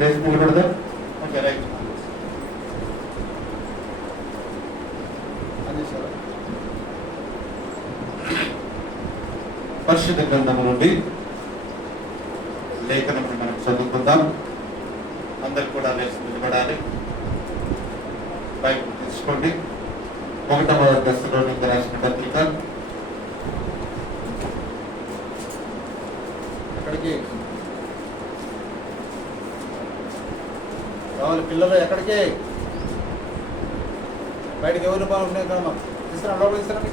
లేచి నిలబడదా? Okay, right. పరిశుద్ధ గ్రంథము నుండి లేఖనం మనం చదువుకుందాం. అందరు కూడా లేచి నిలబడాలి. బైబిల్ తీసుకోండి. 1వ దశలోనికి రాసిన పత్రిక ఎక్కడికి కావాలి పిల్లలు? ఎక్కడికి? బయటకి ఎవరు బాగున్నాయి కదా తీసుకురా, లోపల తీసుకురండి.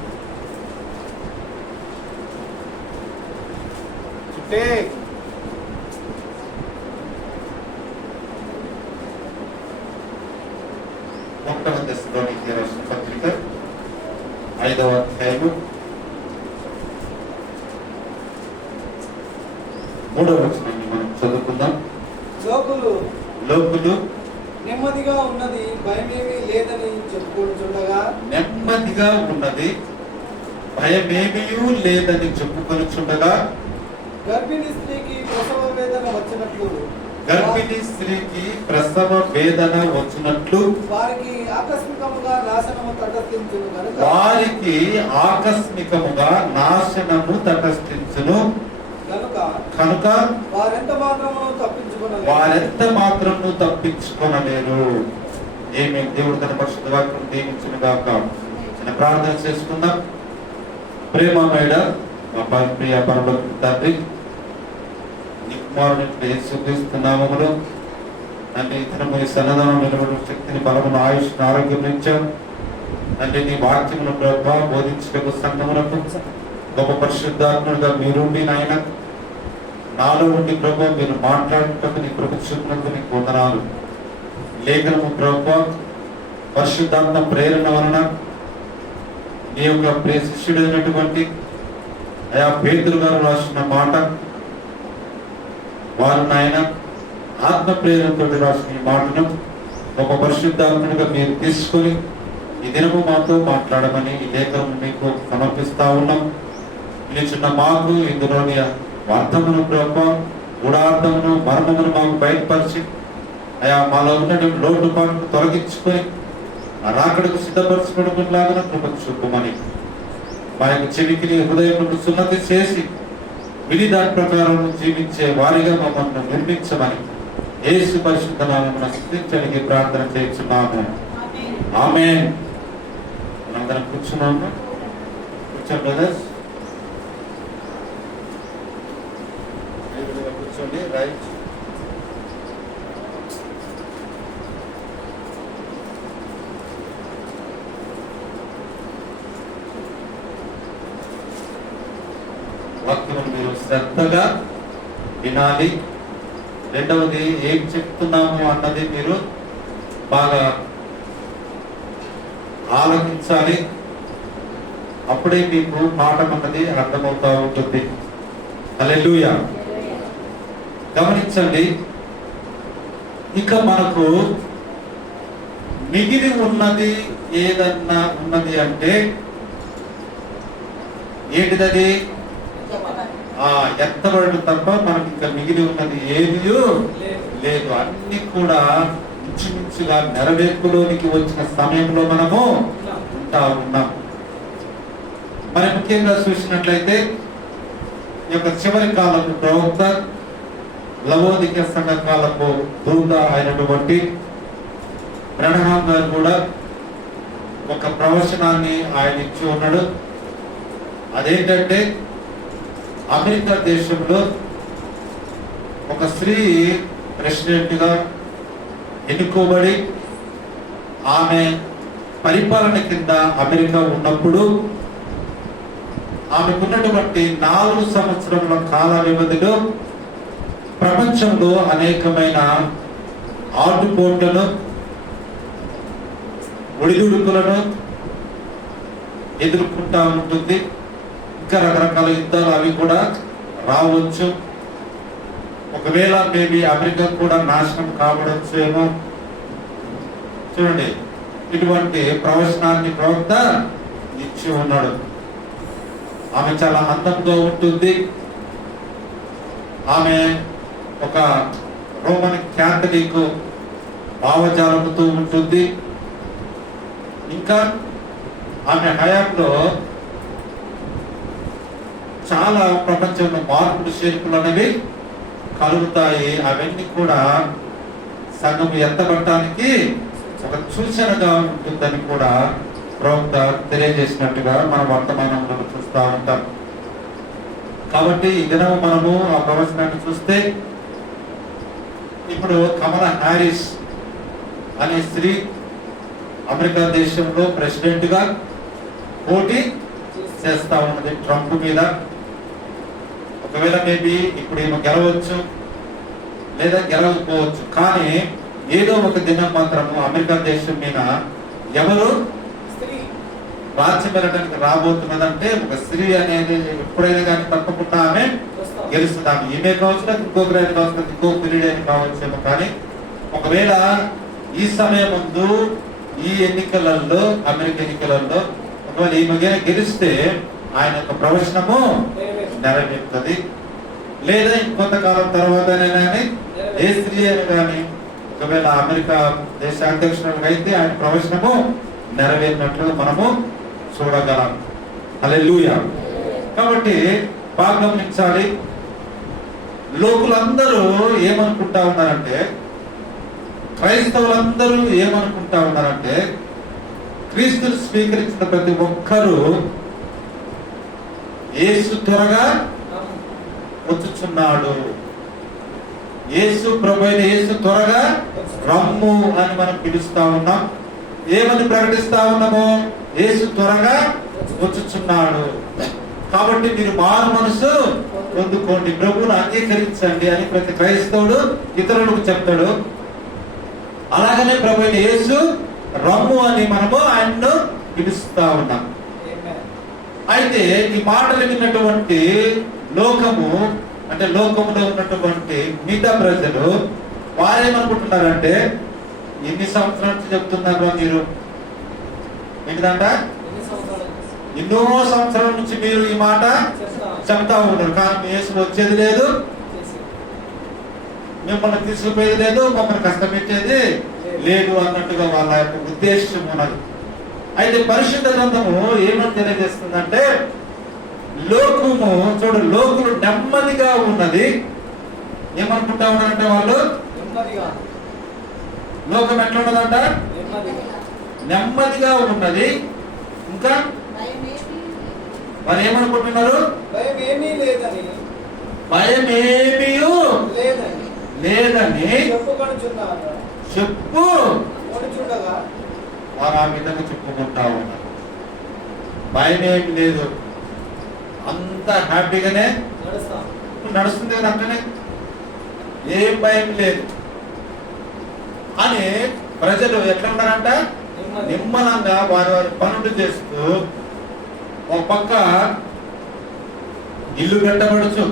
చుట్టే 1వ దశలోనికి రాసిన పత్రిక 5వ అధ్యాయము 3వ వచనాన్ని మనం చదువుకుందాం. లోకులు నెమ్మదిగా ఉన్నది, భయమేమీ లేదని చెప్పుకొనుచుండగా నెమ్మదిగా ఉన్నది, భయమేమీ లేదని చెప్పుకొనుచుండగా గర్భిణీ స్త్రీకి ప్రసవ వేదన వచ్చినట్లు వారికి ఆకస్మికముగా నాశనము తటస్థించును కనుక వారెంత మాత్రము తప్పించుకొనలేరు. ఏమి దేవుడు తన పరిశుద్ధ వాక్యం దీవించును గాక. చిన్న ప్రార్థన చేసుకుందాం. ప్రేమమేడ మా ప్రియ పరలోక తండ్రి, నీ కుమారుని యేసుక్రీస్తునామములో తండ్రి ఇతరము ఈ సన్నదనం నిలబడి శక్తిని, బలమును, ఆయుష్ను, ఆరోగ్యం ఇచ్చాం తండ్రి. నీ వాక్యమును ప్రభావ బోధించటకు సంఘములకు గొప్ప పరిశుద్ధాత్ముడుగా మీరుండి నాయన నాలో ఉండి ప్రభావ మీరు మాట్లాడుటకు నీ కృప చూపినందుకు నీకు వందనాలు. లేఖనము ప్రభావ పరిశుద్ధాత్మ ప్రేరణ వలన నీ యొక్క ప్రియ శిష్యుడైనటువంటి అయా పేతురు గారు రాసిన మాట, వారు నాయన ఆత్మ ప్రేరణతో రాసిన ఈ మాటను ఒక పరిశుద్ధాత్మగా మీరు తీసుకొని ఈ దినము మాతో మాట్లాడమని ఈ లేఖను మీకు సమర్పిస్తా ఉన్నాం. పిలిచిన మాకు ఇందులోని అర్థమును ప్రభావ గుడార్థమును మర్మమును మాకు బయటపరిచి అయా మాలో ఉన్నటువంటి లోటుపాటును తొలగించుకొని రాకడకు సిద్ధపరచుకోవడంలాగా కృప చూపమని మా యొక్క చెవికిని హృదయం సున్నతి చేసి విని దాని ప్రకారం జీవించే వారిగా మమ్మల్ని నిర్మించమని యేసు పరిశుద్ధ నామమున స్తుతించడానికి ప్రార్థన చేస్తున్నాము. ఆమేన్. మనందరం కూర్చున్నాము. కూర్చోండి బ్రదర్స్, కూర్చోండి. రైట్. వాక్యం మీరు శ్రద్ధగా వినాలి. రెండవది ఏం చెప్తున్నాము అన్నది మీరు బాగా ఆలోచించాలి. అప్పుడే మీకు పాఠం అన్నది అర్థమవుతా ఉంటుంది. హల్లెలూయా. గమనించండి, ఇక మనకు మిగిలి ఉన్నది ఏదన్నా ఉన్నది అంటే ఏంటిదది? ఎత్తబడు తప్ప మనకి ఇంకా మిగిలి ఉన్నది ఏమీ లేదు. అన్ని కూడా ఇంచుమించుగా నెరవేర్పులోనికి వచ్చిన సమయంలో మనము ఉంటా ఉన్నాం. మరి ముఖ్యంగా చూసినట్లయితే ఈ యొక్క చివరి కాలపు ప్రవక్త, లవోదిక సంఘ కాలపు దూత అయినటువంటి బ్రహ్మాం గారు కూడా ఒక ప్రవచనాన్ని ఆయన ఇచ్చి ఉన్నాడు. అదేంటంటే అమెరికా దేశంలో ఒక స్త్రీ ప్రెసిడెంట్ గా ఎన్నుకోబడి ఆమె పరిపాలన కింద అమెరికా ఉన్నప్పుడు ఆమెకున్నటువంటి 4 సంవత్సరముల కాల వ్యవధిలో ప్రపంచంలో అనేకమైన ఆటుపోట్లను, ఒడిదుడుకులను ఎదుర్కొంటా ఉంటుంది. ఇంకా రకరకాల యుద్ధాలు అవి కూడా రావచ్చు. ఒకవేళ మేబీ అమెరికా కూడా నాశనం కావడచ్చు ఏమో. చూడండి, ఇటువంటి ప్రవచనాన్ని ప్రవక్త ఇచ్చి ఉన్నాడు. ఆమె చాలా అందంగా ఉంటుంది. ఆమె ఒక రోమన్ క్యాథలిక్ భావజాలముతో ఉంటుంది. ఇంకా ఆమె హయాంలో చాలా ప్రపంచంలో మార్పులు చేర్పులు అనేవి కలుగుతాయి. అవన్నీ కూడా సంఘం ఎత్తబడటానికి ఒక సూచనగా ఉంటుందని కూడా ప్రవక్త తెలియజేసినట్టుగా మనం వర్తమానంలో చూస్తూ ఉంటాం. కాబట్టి ఈ దినం మనము ఆ ప్రవచనాన్ని చూస్తే, ఇప్పుడు కమలా హ్యారిస్ అనే స్త్రీ అమెరికా దేశంలో ప్రెసిడెంట్ గా పోటీ చేస్తా ఉన్నది ట్రంప్ మీద. ఒకవేళ మేబీ ఇప్పుడు ఏమో గెలవచ్చు లేదా గెలవకపోవచ్చు, కానీ ఏదో ఒక దినం మాత్రము అమెరికా దేశం మీద ఎవరు రాజ్యం వెళ్ళడానికి రాబోతున్నదంటే ఒక స్త్రీ అనేది ఎప్పుడైనా కానీ తప్పకుండా ఆమె గెలుస్తుంది. ఆమె ఈమె కావచ్చు, ఇంకొక రైతు కావచ్చు, ఇంకొక పీరియడ్ కావచ్చేమో, కానీ ఒకవేళ ఈ సమయం ముందు ఈ ఎన్నికలలో, అమెరికా ఎన్నికలలో ఒకవేళ ఈమె గెలిస్తే ఆయన యొక్క ప్రవచనము నెరవేరుతుంది. లేదా ఇంకొంతకాలం తర్వాత ఏ స్త్రీ అయినా కానీ ఒకవేళ అమెరికా దేశ అధ్యక్షుడు అయితే ఆయన ప్రవచనము నెరవేరినట్లుగా మనము చూడగలం. హల్లెలూయా. కాబట్టి బాగా గమనించాలి. లోకులందరూ ఏమనుకుంటా ఉన్నారంటే, క్రైస్తవులందరూ ఏమనుకుంటా ఉన్నారంటే, క్రీస్తుని స్వీకరించిన ప్రతి ఒక్కరూ యేసు త్వరగా వచ్చుచున్నాడు, యేసు ప్రభువైన యేసు త్వరగా రమ్ము అని మనం పిలుస్తా ఉన్నాం. ఏమని ప్రకటిస్తా ఉన్నాము? యేసు త్వరగా వచ్చుచున్నాడు, కాబట్టి మీరు మారు మనసు పొందుకోండి, ప్రభువును అంగీకరించండి అని ప్రతి క్రైస్తవుడు ఇతరులకు చెప్తాడు. అలాగనే ప్రభువైన యేసు రమ్ము అని మనము ఆయన్ను పిలుస్తా ఉన్నాం. అయితే ఈ మాటలు విన్నటువంటి లోకము, అంటే లోకములో ఉన్నటువంటి మిగతా ప్రజలు వారేమనుకుంటున్నారంటే, ఎన్ని సంవత్సరాల నుంచి చెప్తున్నారు మీరు ఏంటిదంట, ఎన్నో సంవత్సరాల నుంచి మీరు ఈ మాట చెప్తా ఉన్నారు, కానీ యేసు వచ్చేది లేదు, మిమ్మల్ని తీసుకుపోయేది లేదు, మమ్మల్ని కష్టపెట్టేది లేదు అన్నట్టుగా వాళ్ళ యొక్క ఉద్దేశం ఉన్నది. అయితే పరిశుద్ధ గ్రంథము ఏమని తెలియజేస్తుందంటే, లోకము లోకులు నెమ్మదిగా ఉన్నది. ఏమనుకుంటా ఉన్నారంటే వాళ్ళు, లోకం ఎట్లా ఉన్నదంట, నెమ్మదిగా ఉన్నది. ఇంకా వారు ఏమనుకుంటున్నారు, భయం ఏమీ లేదని చెప్పు వారు ఆ విధంగా చెప్పుకుంటా ఉన్నారు. భయం ఏమి లేదు, అంత హ్యాపీగానే నడుస్తుంది కదా, అంటేనే ఏం భయం లేదు అని ప్రజలు ఎట్లా ఉన్నారంట, నిమ్మలంగా వారి వారి పనులు చేస్తూ, ఒక పక్క ఇల్లు కట్టబడచ్చు.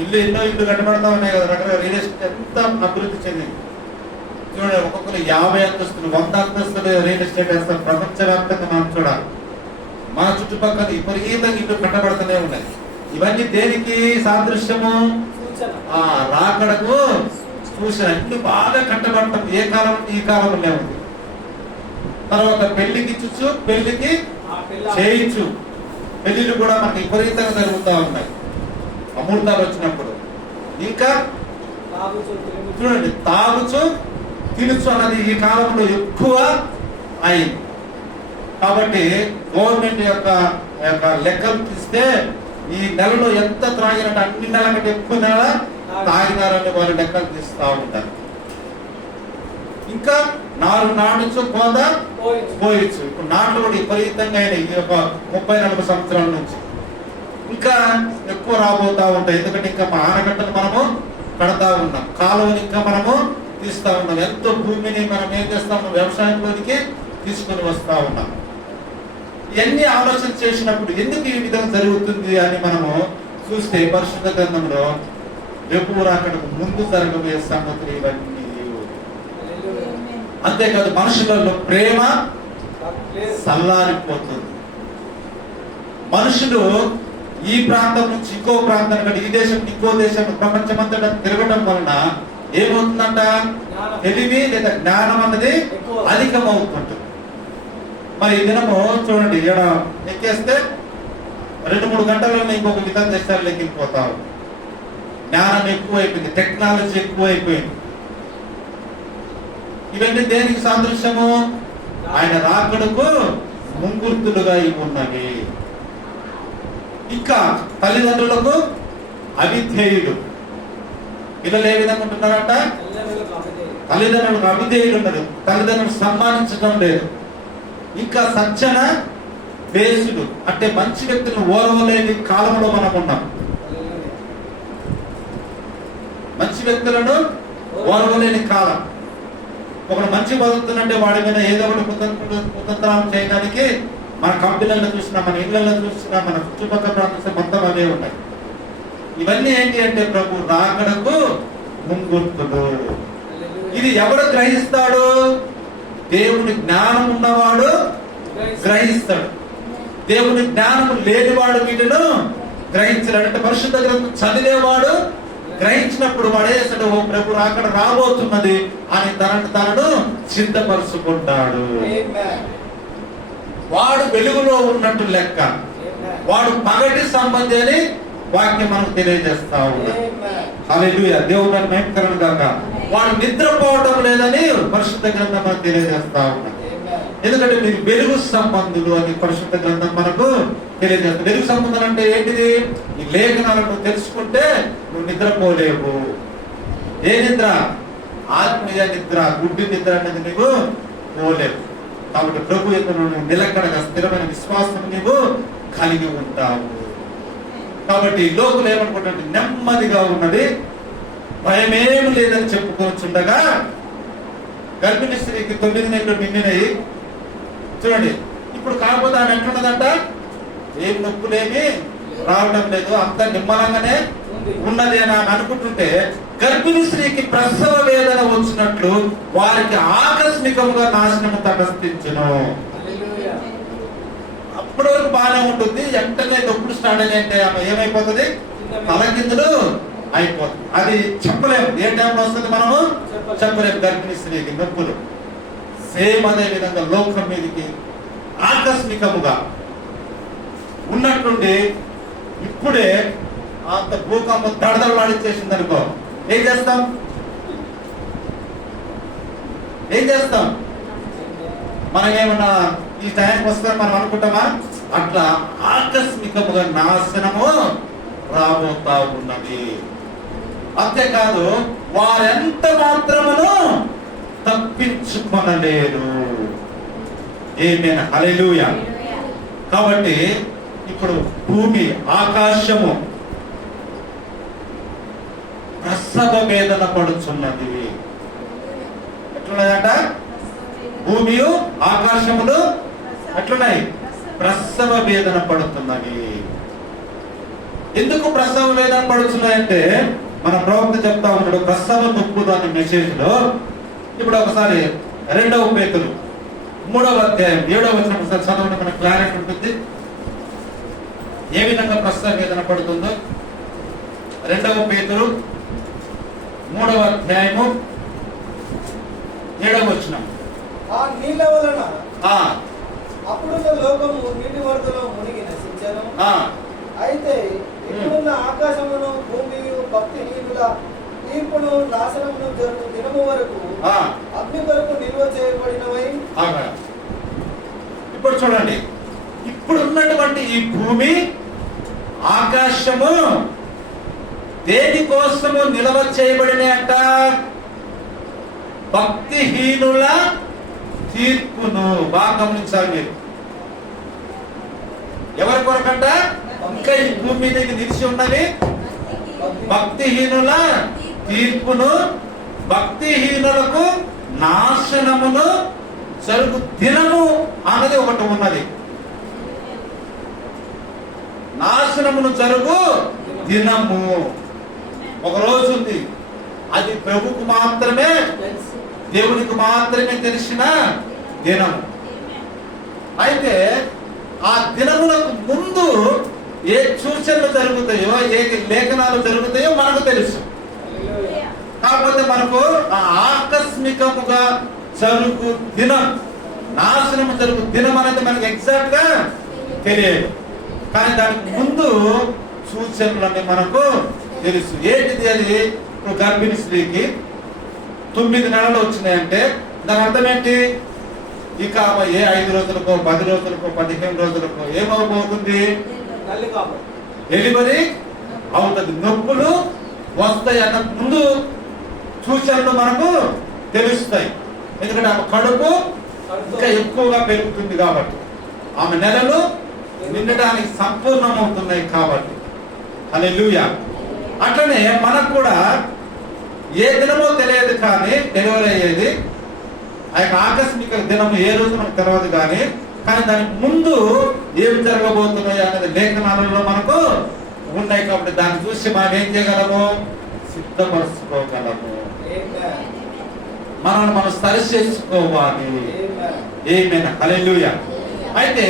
ఇప్పుడు ఎన్నో ఇల్లు కట్టబడతా ఉన్నాయి కదా, రకరకాల రియల్ ఎస్టేట్ ఎంత అభివృద్ధి చెందింది చూడండి. ఒక్కొక్కరు 50 అంతస్తులు 100 అంతస్తులు రియల్ ఎస్టేట్ వేస్తారు. ప్రపంచవ్యాప్తంగా మనం చూడాలి, మన చుట్టుపక్కల విపరీతంగా ఇల్లు కట్టబడుతూనే ఉన్నాయి. ఇవన్నీ దేనికి సాదృశ్యము? రాకడకు సూచన. ఇల్లు బాగా కట్టబడటం ఏ కాలం, ఈ కాలంలో ఉంది. తర్వాత పెళ్లికి ఇచ్చు, పెళ్లికి చేయించు, పెళ్లిళ్ళు కూడా మనకి విపరీతంగా జరుగుతూ ఉన్నాయి అమూర్తాలు వచ్చినప్పుడు. ఇంకా చూడండి, తాగుచు తినుచు అన్నది ఈ కాలంలో ఎక్కువ అయింది. కాబట్టి గవర్నమెంట్ యొక్క లెక్కలు తీస్తే ఈ నెలలో ఎంత త్రాగినట్టు అన్ని నెలల కంటే ఎక్కువ నెల తాగినారని వారు లెక్కలు తీస్తూ ఉంటారు. ఇంకా నాటుచు కోద పోయచ్చు. ఇప్పుడు నాట్లు కూడా విపరీతంగా అయినాయి ఈ యొక్క 30-40 సంవత్సరాల నుంచి. ఇంకా ఎక్కువ రాబోతా ఉంటాయి, ఎందుకంటే ఇంకా ఆనకట్టను మనము కడతా ఉన్నాం, కాలువని ఇంకా మనము తీస్తా ఉన్నాం, ఎంతో భూమిని మనం ఏం చేస్తాము, వ్యవసాయంలోనికి తీసుకొని వస్తా ఉన్నాం. ఇవన్నీ ఆలోచన చేసినప్పుడు ఎందుకు ఈ విధంగా జరుగుతుంది అని మనము చూస్తే, పరిశుద్ధ గ్రంథంలో రేపు రాకడకు ముందు జరగబోయే సంగతులు ఇవన్నీ. అంతేకాదు, మనుషులలో ప్రేమ సల్లారిపోతుంది. మనుషులు ఈ ప్రాంతం నుంచి ఇంకో ప్రాంతం కంటే, ఈ దేశం ఇంకో దేశం, ప్రపంచమంతటా తిరగడం వలన ఏమవుతుందంట? తెలివి లేదా జ్ఞానం అన్నది అధికమవుతుంటుంది. మరి ఈ దినము చూడండి, ఇక్కడ ఎక్కేస్తే 2-3 గంటలలో ఇంకొక విధం దేశాలు ఎక్కిపోతావు. జ్ఞానం ఎక్కువైపోయింది, టెక్నాలజీ ఎక్కువైపోయింది. ఇవన్నీ దేనికి సాదృశ్యము? ఆయన రాకడకు ముంగుర్తులుగా ఇవి ఉన్నవి. ఇంకా తల్లిదండ్రులకు అవిధేయులు. పిల్లలు ఏ విధంగా ఉంటున్నారంట? తల్లిదండ్రులకు అవిధేయులు ఉన్నారు, తల్లిదండ్రులు సన్మానించడం లేదు. ఇంకా సజ్జన వేసుడు అంటే మంచి వ్యక్తులను ఓర్వలేని కాలంలో మనం ఉన్నాం. మంచి వ్యక్తులను ఓర్వలేని కాలం. ఒకడు మంచి బతుకుతుందంటే వాడి మీద ఏదో ఒకటి కుతంత్రాలు చేయడానికి మన కంపెనీలను చూసినా, మన ఇళ్లలో చూసినా, మన చుట్టుపక్కల ప్రాంతం మొత్తం అవే ఉంటాయి. ఇవన్నీ ఏంటి అంటే ప్రభు రాకడకు ముంగుర్తులు. ఇది ఎవడు గ్రహిస్తాడు? దేవుని జ్ఞానం ఉన్నవాడు గ్రహిస్తాడు. దేవుని జ్ఞానం లేనివాడు వీటిను గ్రహించలేడు. అంటే పరిశుద్ధ గ్రంథం చదివేవాడు గ్రహించినప్పుడు వాడు చేస్తాడు, ఓ ప్రభు రాకడ రాబోతున్నది అని తనను సిద్ధపరుచుకుంటాడు. వాడు వెలుగులో ఉన్నట్టు లెక్క. వాడు పగటి సంబంధి అని వాక్యం మనకు తెలియజేస్తా ఉన్నాడు. హల్లెలూయా, దేవుని మహిమకరణ గాక. వాడు నిద్రపోవడం లేదని పరిశుద్ధ గ్రంథం మనకు తెలియజేస్తా ఉన్నాడు. ఎందుకంటే మీరు వెలుగు సంబంధులు అని పరిశుద్ధ గ్రంథం మనకు తెలియజేస్తుంది. వెలుగు సంబంధం అంటే ఏంటిది? ఈ లేఖనాలను తెలుసుకుంటే నువ్వు నిద్రపోలేవు. ఏ నిద్ర? ఆత్మీయ నిద్ర, గుడ్డి నిద్ర అనేది నీవు పోలేవు. కాబట్టి ప్రభు యొక్క నువ్వు నిలకడగా స్థిరమైన విశ్వాసం నీవు కలిగి ఉంటావు. కాబట్టి లోకులు ఏమనుకుంటే నెమ్మదిగా ఉన్నది, భయమేమి లేదని చెప్పుకోవచ్చుండగా గర్భిణీ స్త్రీకి 9 నెలలు నిండినయి. చూడండి, ఇప్పుడు కాకపోతే ఆమె ఎట్లున్నదంట? ఏం నొప్పులేమి రావడం లేదు, అంత నిమ్మలంగానే ఉన్నది అని అనుకుంటుంటే గర్భిణీ స్త్రీకి ప్రసవ వేదన వచ్చినట్లు వారికి ఆకస్మికంగా నాశనము తటస్థించును. అప్పటి వరకు బాగానే ఉంటుంది, వెంటనే నొప్పులు స్టార్ట్ అయ్యాయంటే ఆమె ఏమైపోతుంది? తలకిందులు అయిపోతుంది. అది చెప్పలేము, ఏ టైంలో వస్తుంది మనము చెప్పలేము. గర్భిణీ స్త్రీకి నొప్పులు సేమ్ అదే విధంగా లోకం మీదకి ఆకస్మికముగా ఉన్నట్టుండి ఇప్పుడే అంత భూకంపం దడదడలాడిచ్చేసింది అనుకో, ఏం చేస్తాం? మనం ఏమన్నా ఈ టైంకి వస్తారని మనం అనుకుంటామా? అట్లా ఆకస్మికముగా నాశనము రాబోతా ఉన్నది. అంతేకాదు వారెంత మాత్రమును తప్పించుకొనలేరు. ఆమేన్, హల్లెలూయా. కాబట్టి ఇప్పుడు భూమి ఆకాశము ప్రసవ వేదన పడుచున్నది. ఎట్లున్నాయట? భూమి ఆకాశములు ఎట్లున్నాయి? ప్రసవ వేదన పడుతున్నవి. ఎందుకు ప్రసవ వేదన పడుతున్నాయంటే మన ప్రవక్త చెప్తా ఉన్నాడు ప్రసవ నొప్పులు అనే మెసేజ్ లో. ఇప్పుడు ఒకసారి 2వ పేతురు 3వ అధ్యాయం 7వ వచనం ఒకసారి చదవడం మనకు క్లారిటీ ఉంటుంది. ఏ విధంగా ప్రసవ వేదన పడుతుందో. 2వ పేతురు 3వ అధ్యాయము 7వ వచనం. ఆ నీళ్ల వలన ఆ అప్పుడున్న లోకము నీటి వరదలో మునిగి నశించెను. అయితే ఇప్పుడున్న ఆకాశమును భూమియు భక్తిహీనుల తీర్పును నాశనమును జరుగు దినము వరకు అగ్ని కొరకు నిల్వ చేయబడినవై. ఇప్పుడు చూడండి, ఇప్పుడు ఉన్నటువంటి ఈ భూమి ఆకాశము దేనికోసము నిల్వ చేయబడినాయంట? భక్తిహీనుల తీర్పును. బాగా గమనించాలి మీరు. ఎవరి కొరకంట? ఇంకా ఈ భూమి మీద నిలిచి ఉన్నది భక్తిహీనుల తీర్పును, భక్తిహీనులకు నాశనమును జరుగు దినము అన్నది ఒకటి ఉన్నది. నాశనమును జరుగు దినము ఒక రోజు ఉంది. అది ప్రభుకు మాత్రమే, దేవునికి మాత్రమే తెలిసిన దినము. అయితే ఆ దినములకు ముందు ఏ సూచనలు జరుగుతాయో, ఏ లేఖనాలు జరుగుతాయో మనకు తెలుసు. కాకపోతే మనకు ఆ ఆకస్మికముగా జరుగు దినం, నాశనం జరుగు దినం అనేది మనకి ఎగ్జాక్ట్ గా తెలియదు. కానీ దానికి ముందు సూచనలన్నీ మనకు తెలుసు. ఏంటిది అది? ఇప్పుడు గర్భిణీ స్త్రీకి 9 నెలలు వచ్చినాయంటే దాని అర్థం ఏంటి? ఇక ఏ 5 రోజులకో 10 రోజులకో 15 రోజులకో ఏమవబోతుంది? డెలివరీ అవుతుంది, నొప్పులు వస్తాయి అన్న ముందు సూచనలు మనకు తెలుస్తాయి. ఎందుకంటే ఆమె కడుపు ఇంకా ఎక్కువగా పెరుగుతుంది కాబట్టి, ఆమె నెలలు నిండడానికి సంపూర్ణమవుతున్నాయి కాబట్టి. హల్లెలూయా. అట్లనే మనకు కూడా ఏ దినమో తెలియదు కానీ డెలివరీ అయ్యేది, ఆ యొక్క ఆకస్మిక దినం ఏ రోజు మనకు తెలియదు కానీ దానికి ముందు ఏం జరగబోతున్నాయి అనేది లేఖనాలలో మనకు ఉన్నాయి. కాబట్టి దాన్ని చూసి మనం ఏం చేయగలము? సిద్ధపరచుకోగలము, మనల్ని మనం సరి చేసుకోవాలి. ఆమేన్. హల్లెలూయా. అయితే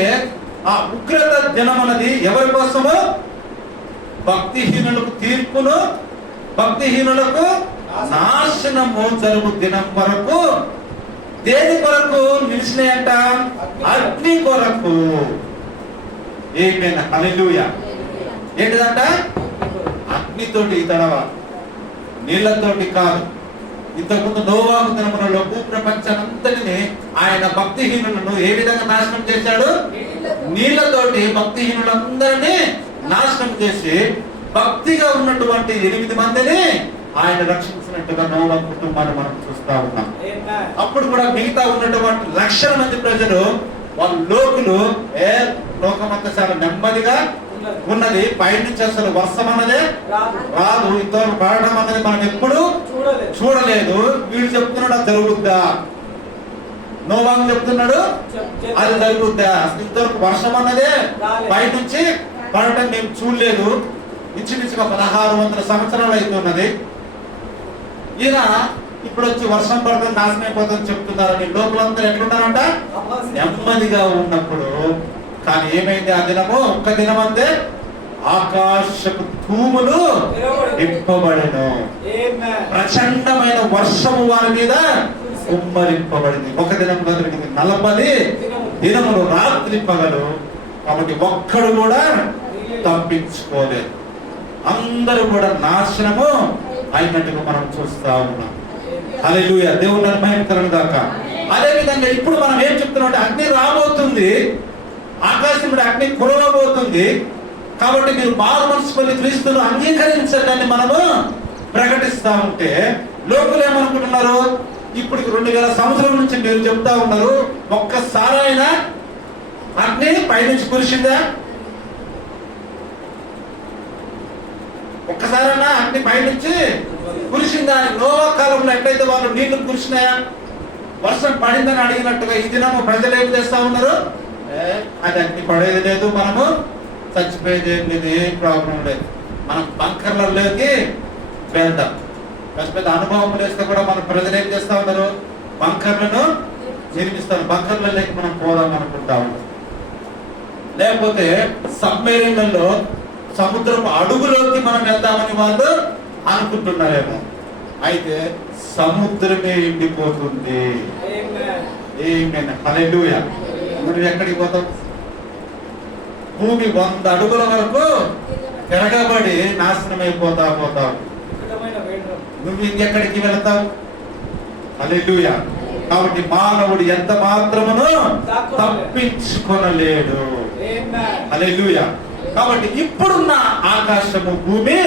ఆ ఉగ్రత దినం అనేది ఎవరి కోసము? భక్తిహీనులకు తీర్పును, భక్తిహీనులకు నాశనము జరుగు దినం వరకు. దేని కొరకు నిలిచినాయంట? అగ్ని కొరకు. ఆమేన్. హల్లెలూయా. ఏంటిదంట? అగ్నితోటి తడవ, నీళ్లతోటి కాదు. ఇంతకుముందు నోవాహు దినములలో భూప్రపంచానంతటిని ఆయన భక్తిహీనులను ఏ విధంగా నాశనం చేశాడు? నీళ్లతోటి భక్తిహీనులందరినీ నాశనం చేసి భక్తిగా ఉన్నటువంటి 8 మందిని ఆయన రక్షించినట్టుగా నోవా కుటుంబాన్ని మనం చూస్తా ఉన్నాం. అప్పుడు కూడా మిగతా ఉన్నటువంటి లక్షల మంది ప్రజలు, వాళ్ళ లోకులు, లోకమంతా చాలా నెమ్మదిగా ఉన్నది, పైనుంచి అసలు వర్షం అన్నదే రాదు, ఇంతవరకు పడడం అనేది మనం ఎప్పుడు చూడలేదు. వీడు చెప్తున్నాడు అది జరుగుద్దా? నోవాహు చెప్తున్నాడు అది జరుగుద్దా? అసలు ఇంతవరకు వర్షం అన్నదే పైనుంచి పడటం మేము చూడలేదు. ఇంచుమించుగా 1600 సంవత్సరాలు అవుతున్నది. ఈయన ఇప్పుడు వచ్చి వర్షం పడుతుంది, నాశనం అయిపోతుంది చెప్తున్నారని లోపలందరూ ఎట్లున్నారంట? నెమ్మదిగా ఉన్నప్పుడు. కానీ ఏమైంది? ఆ దినము ఒక్క దినం అంతే ఆకాశపు తూములు విప్పబడెను, ప్రచండమైన వర్షము వారి మీద కుమ్మరింపబడింది. ఒక దినం జరిగింది 40 దినములు రాత్రి పగలు. కాబట్టి ఒక్కడు కూడా తప్పించుకోలేదు, అందరూ కూడా నాశనము అయినట్టుగా మనం చూస్తా ఉన్నాం. హల్లెలూయా. దేవుని మహిమకరం గాక. అదే విధంగా ఇప్పుడు మనం ఏం చెప్తున్నాం అంటే అగ్ని రాబోతుంది, ఆకాశం అగ్ని కురవబోతుంది. కాబట్టి మీరు మారు మనసు పొంది క్రీస్తును అంగీకరించండి మనము ప్రకటిస్తా ఉంటే లోకులు ఏమనుకుంటున్నారు? ఇప్పుడు 2000 సంవత్సరాల నుంచి మీరు చెప్తా ఉన్నారు, ఒక్కసారి అయినా అగ్ని పైనుంచి కురిసిందా? ఒక్కసారైనా అగ్ని పైనుంచి కురిసిందా? నోవా కాలంలో ఎట్లయితే వాళ్ళు నీళ్లు కురిసినాయా, వర్షం పడిందని అడిగినట్టుగా ఈ దినము ప్రజలు ఏం చేస్తా ఉన్నారు? అది అగ్ని పడేది లేదు, మనము చచ్చిపోయేది లేదు, ఏం ప్రాబ్లం లేదు, మనం బంకర్లలోకి వెళ్దాం. పెద్ద అనుభవం లేస్తే కూడా మన ప్రజలు ఏం చేస్తా ఉన్నారు? బంకర్లను నిర్మిస్తారు, బంకర్లలోకి మనం పోదాం అనుకుంటా ఉన్నాం. లేకపోతే సబ్మెరీన్లలో సముద్రపు అడుగులోకి మనం వెళ్దామని వాళ్ళు అనుకుంటున్నారేమో. అయితే సముద్రమే ఎండిపోతుంది. ఆమేన్. హల్లెలూయా. నువ్వు ఎక్కడికి పోతావు? భూమి 100 అడుగుల వరకు తిరగబడి నాశనం అయిపోతావు. నువ్వు ఇంకెక్కడికి వెళతావు? హల్లెలూయా. కాబట్టి మానవుడు ఎంత మాత్రమును తప్పించుకొనలేడు. హల్లెలూయా. కాబట్టి ఇప్పుడున్న ఆకాశము భూమి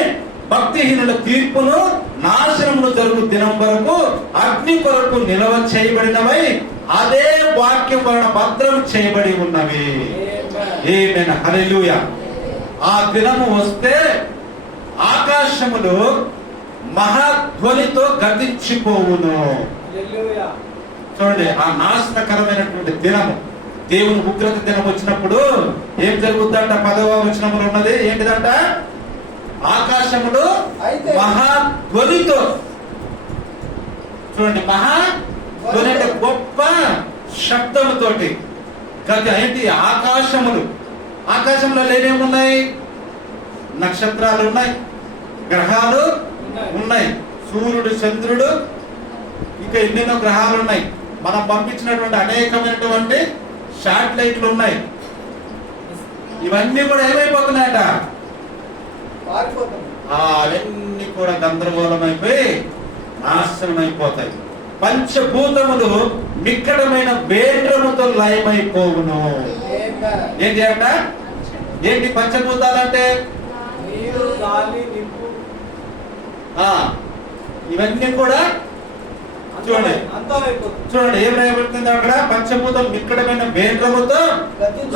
భక్తిహీనుల తీర్పును నాశనమును జరుగు దినం వరకు అగ్ని కొరకు నిలవ చేయబడినవై అదే వాక్యం వలన భద్రం చేయబడి ఉన్నవి. ఆమేన్. హల్లెలూయా. ఆ దినము వస్తే ఆకాశములు మహాధ్వనితో గతించిపోవును. చూడండి, ఆ నాశనకరమైనటువంటి దినము, దేవుని ఉగ్రత దినం వచ్చినప్పుడు ఏం జరుగుతుందంట? 10వ వచనములో ఉన్నది ఏంటిదంట? ఆకాశములు మహాధ్వనితో. చూడండి, మహాధ్వని అంటే గొప్ప శబ్దముతోటి. ఏంటి? ఆకాశములు. ఆకాశంలో ఏమేమున్నాయి? నక్షత్రాలు ఉన్నాయి, గ్రహాలు ఉన్నాయి, సూర్యుడు, చంద్రుడు, ఇంకా ఎన్నెన్నో గ్రహాలు ఉన్నాయి. మనం పంపించినటువంటి అనేకమైనటువంటి శాటిలైట్లు ఉన్నాయి. ఇవన్నీ కూడా ఏమైపోతున్నాయట? అవన్నీ కూడా గందరగోళమైపోయి నాశనం అయిపోతాయి. పంచభూతములు మిక్కటమైన వేంద్రముతో లయమైపోవును. ఏం చేయాలట? ఏంటి పంచభూతాలంటే? నీరు, గాలి, నిప్పు. ఇవన్నీ కూడా చూడండి, చూడండి ఏం రాయబడుతుంది అక్కడ? పంచభూతం మిక్కటమైన వేంద్రముతో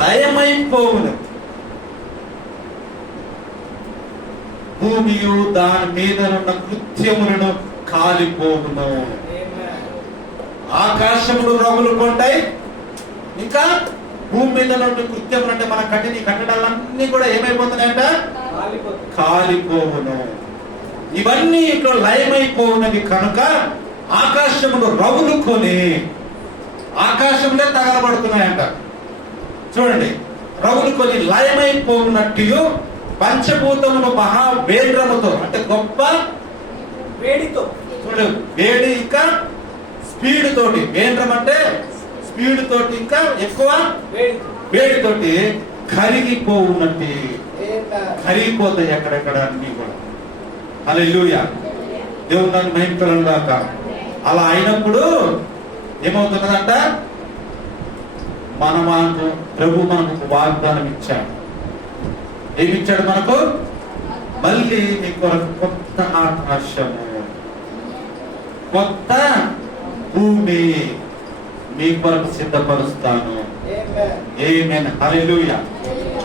లయమైపోవును. భూమియు దాని మీద ఉన్న కృత్యములను కాలిపోవును. ఆకాశములు రగులు కొంటాయి. ఇంకా భూమి మీద ఉన్న కృత్యములు అంటే మన కట్టడాలన్నీ కూడా ఏమైపోతున్నాయంట? కాలిపోవును. ఇవన్నీ ఇట్లా లయమైపోవునవి కనుక ఆకాశములు రగులు కొని ఆకాశంలో తగలబడుతున్నాయంట. చూడండి, రగులు కొని లయమైపోవునట్టు పంచభూతములు మహావేంద్రముతో అంటే గొప్ప వేడితో, చూడు వేడి ఇంకా స్పీడ్ తోటి, వేంద్రం అంటే స్పీడ్ తోటి ఇంకా ఎక్కువ వేడితోటి కరిగిపోవునట్టు కరిగిపోతాయి ఎక్కడెక్కడ అన్ని కూడా. హల్లెలూయా, దేవుని నామమున మహిమ కలుగును గాక. అలా అయినప్పుడు ఏమవుతున్నదంట? మనకు ప్రభు మనకు వాగ్దానం ఇచ్చాడు. ఏమిచ్చాడు మనకు? మళ్ళీ నీ కొరకు కొత్త ఆకాశము, కొత్త భూమి మీ కొరకు సిద్ధపరుస్తాను. ఆమేన్, హల్లెలూయా,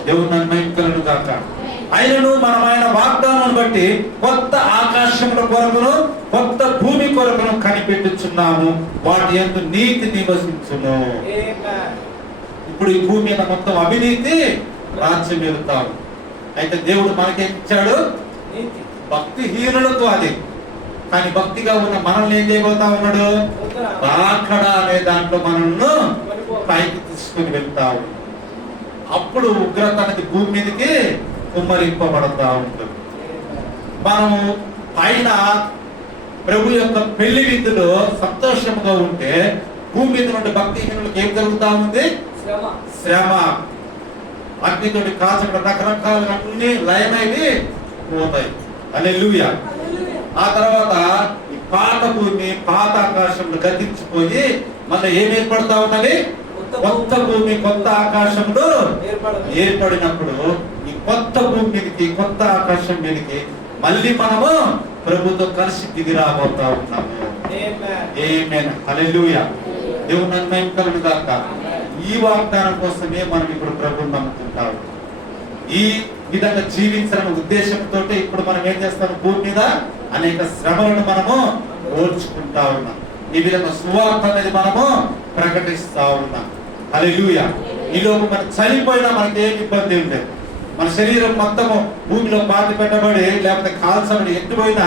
దేవుని నామమున మహిమ కలుగును గాక. ఆయనను మనం ఆయన వాగ్దానం బట్టి కొత్త ఆకాశముల కొరకును కొత్త భూమి కొరకును కనిపెట్టుచున్నాము. వాటి యందు నీతి నివసించును. ఇప్పుడు ఈ భూమి మీద మొత్తం అవినీతి రాజ్యమేలుతాము. అయితే దేవుడు మనకేం ఇచ్చాడు? భక్తిహీనులకు అది. కానీ భక్తిగా ఉన్న మనల్ని ఏం చేయబోతా ఉన్నాడు? రాకడ అనే దాంట్లో మనల్ని పైకి తీసుకుని వెళ్తా ఉన్నాడు. అప్పుడు ఉగ్రత అనేది భూమి మీదకి కుమ్మరింపబడతా ఉంటుంది. మనము పైన ప్రభు యొక్క పెళ్లి విందులో సంతోషంగా ఉంటే భూమి మీద నుండి భక్తిహీనులకు ఏం జరుగుతా ఉంది? శ్రమ. అగ్నితోటి కాల్చడం రకరకాల అన్ని లయమైవి పోతాయి. హల్లెలూయా. ఆ తర్వాత ఈ పాత భూమి పాత ఆకాశంలో గతించిపోయి మళ్ళీ ఏం ఏర్పడతా ఉన్నది? కొత్త భూమి కొత్త ఆకాశంలో ఏర్పడినప్పుడు ఈ కొత్త భూమి మీదకి కొత్త ఆకాశం మీదకి మళ్ళీ మనము ప్రభుతో కలిసి దిగి రాబోతా ఉన్నాము. ఆమేన్, హల్లెలూయా, దేవుని మహిమ కలుగును గాక. ఈ వాగ్దానం కోసమే మనం ఇప్పుడు ప్రభువుని నమ్ముకుంటాము. ఈ విధంగా జీవించాలనే ఉద్దేశంతో ఇప్పుడు మనం ఏం చేస్తాము? భూమి మీద అనేక శ్రమలను మనము ఓర్చుకుంటా ఉన్నాం. ఈ విధంగా సువార్త అనేది మనము ప్రకటిస్తా ఉన్నాం. హల్లెలూయా. ఈలోపు మనం చనిపోయినా మనకి ఏమి ఇబ్బంది ఉండదు. మన శరీరం మొత్తము భూమిలో పాతి పెట్టబడి లేకపోతే కాల్చబడి ఎత్తుపోయినా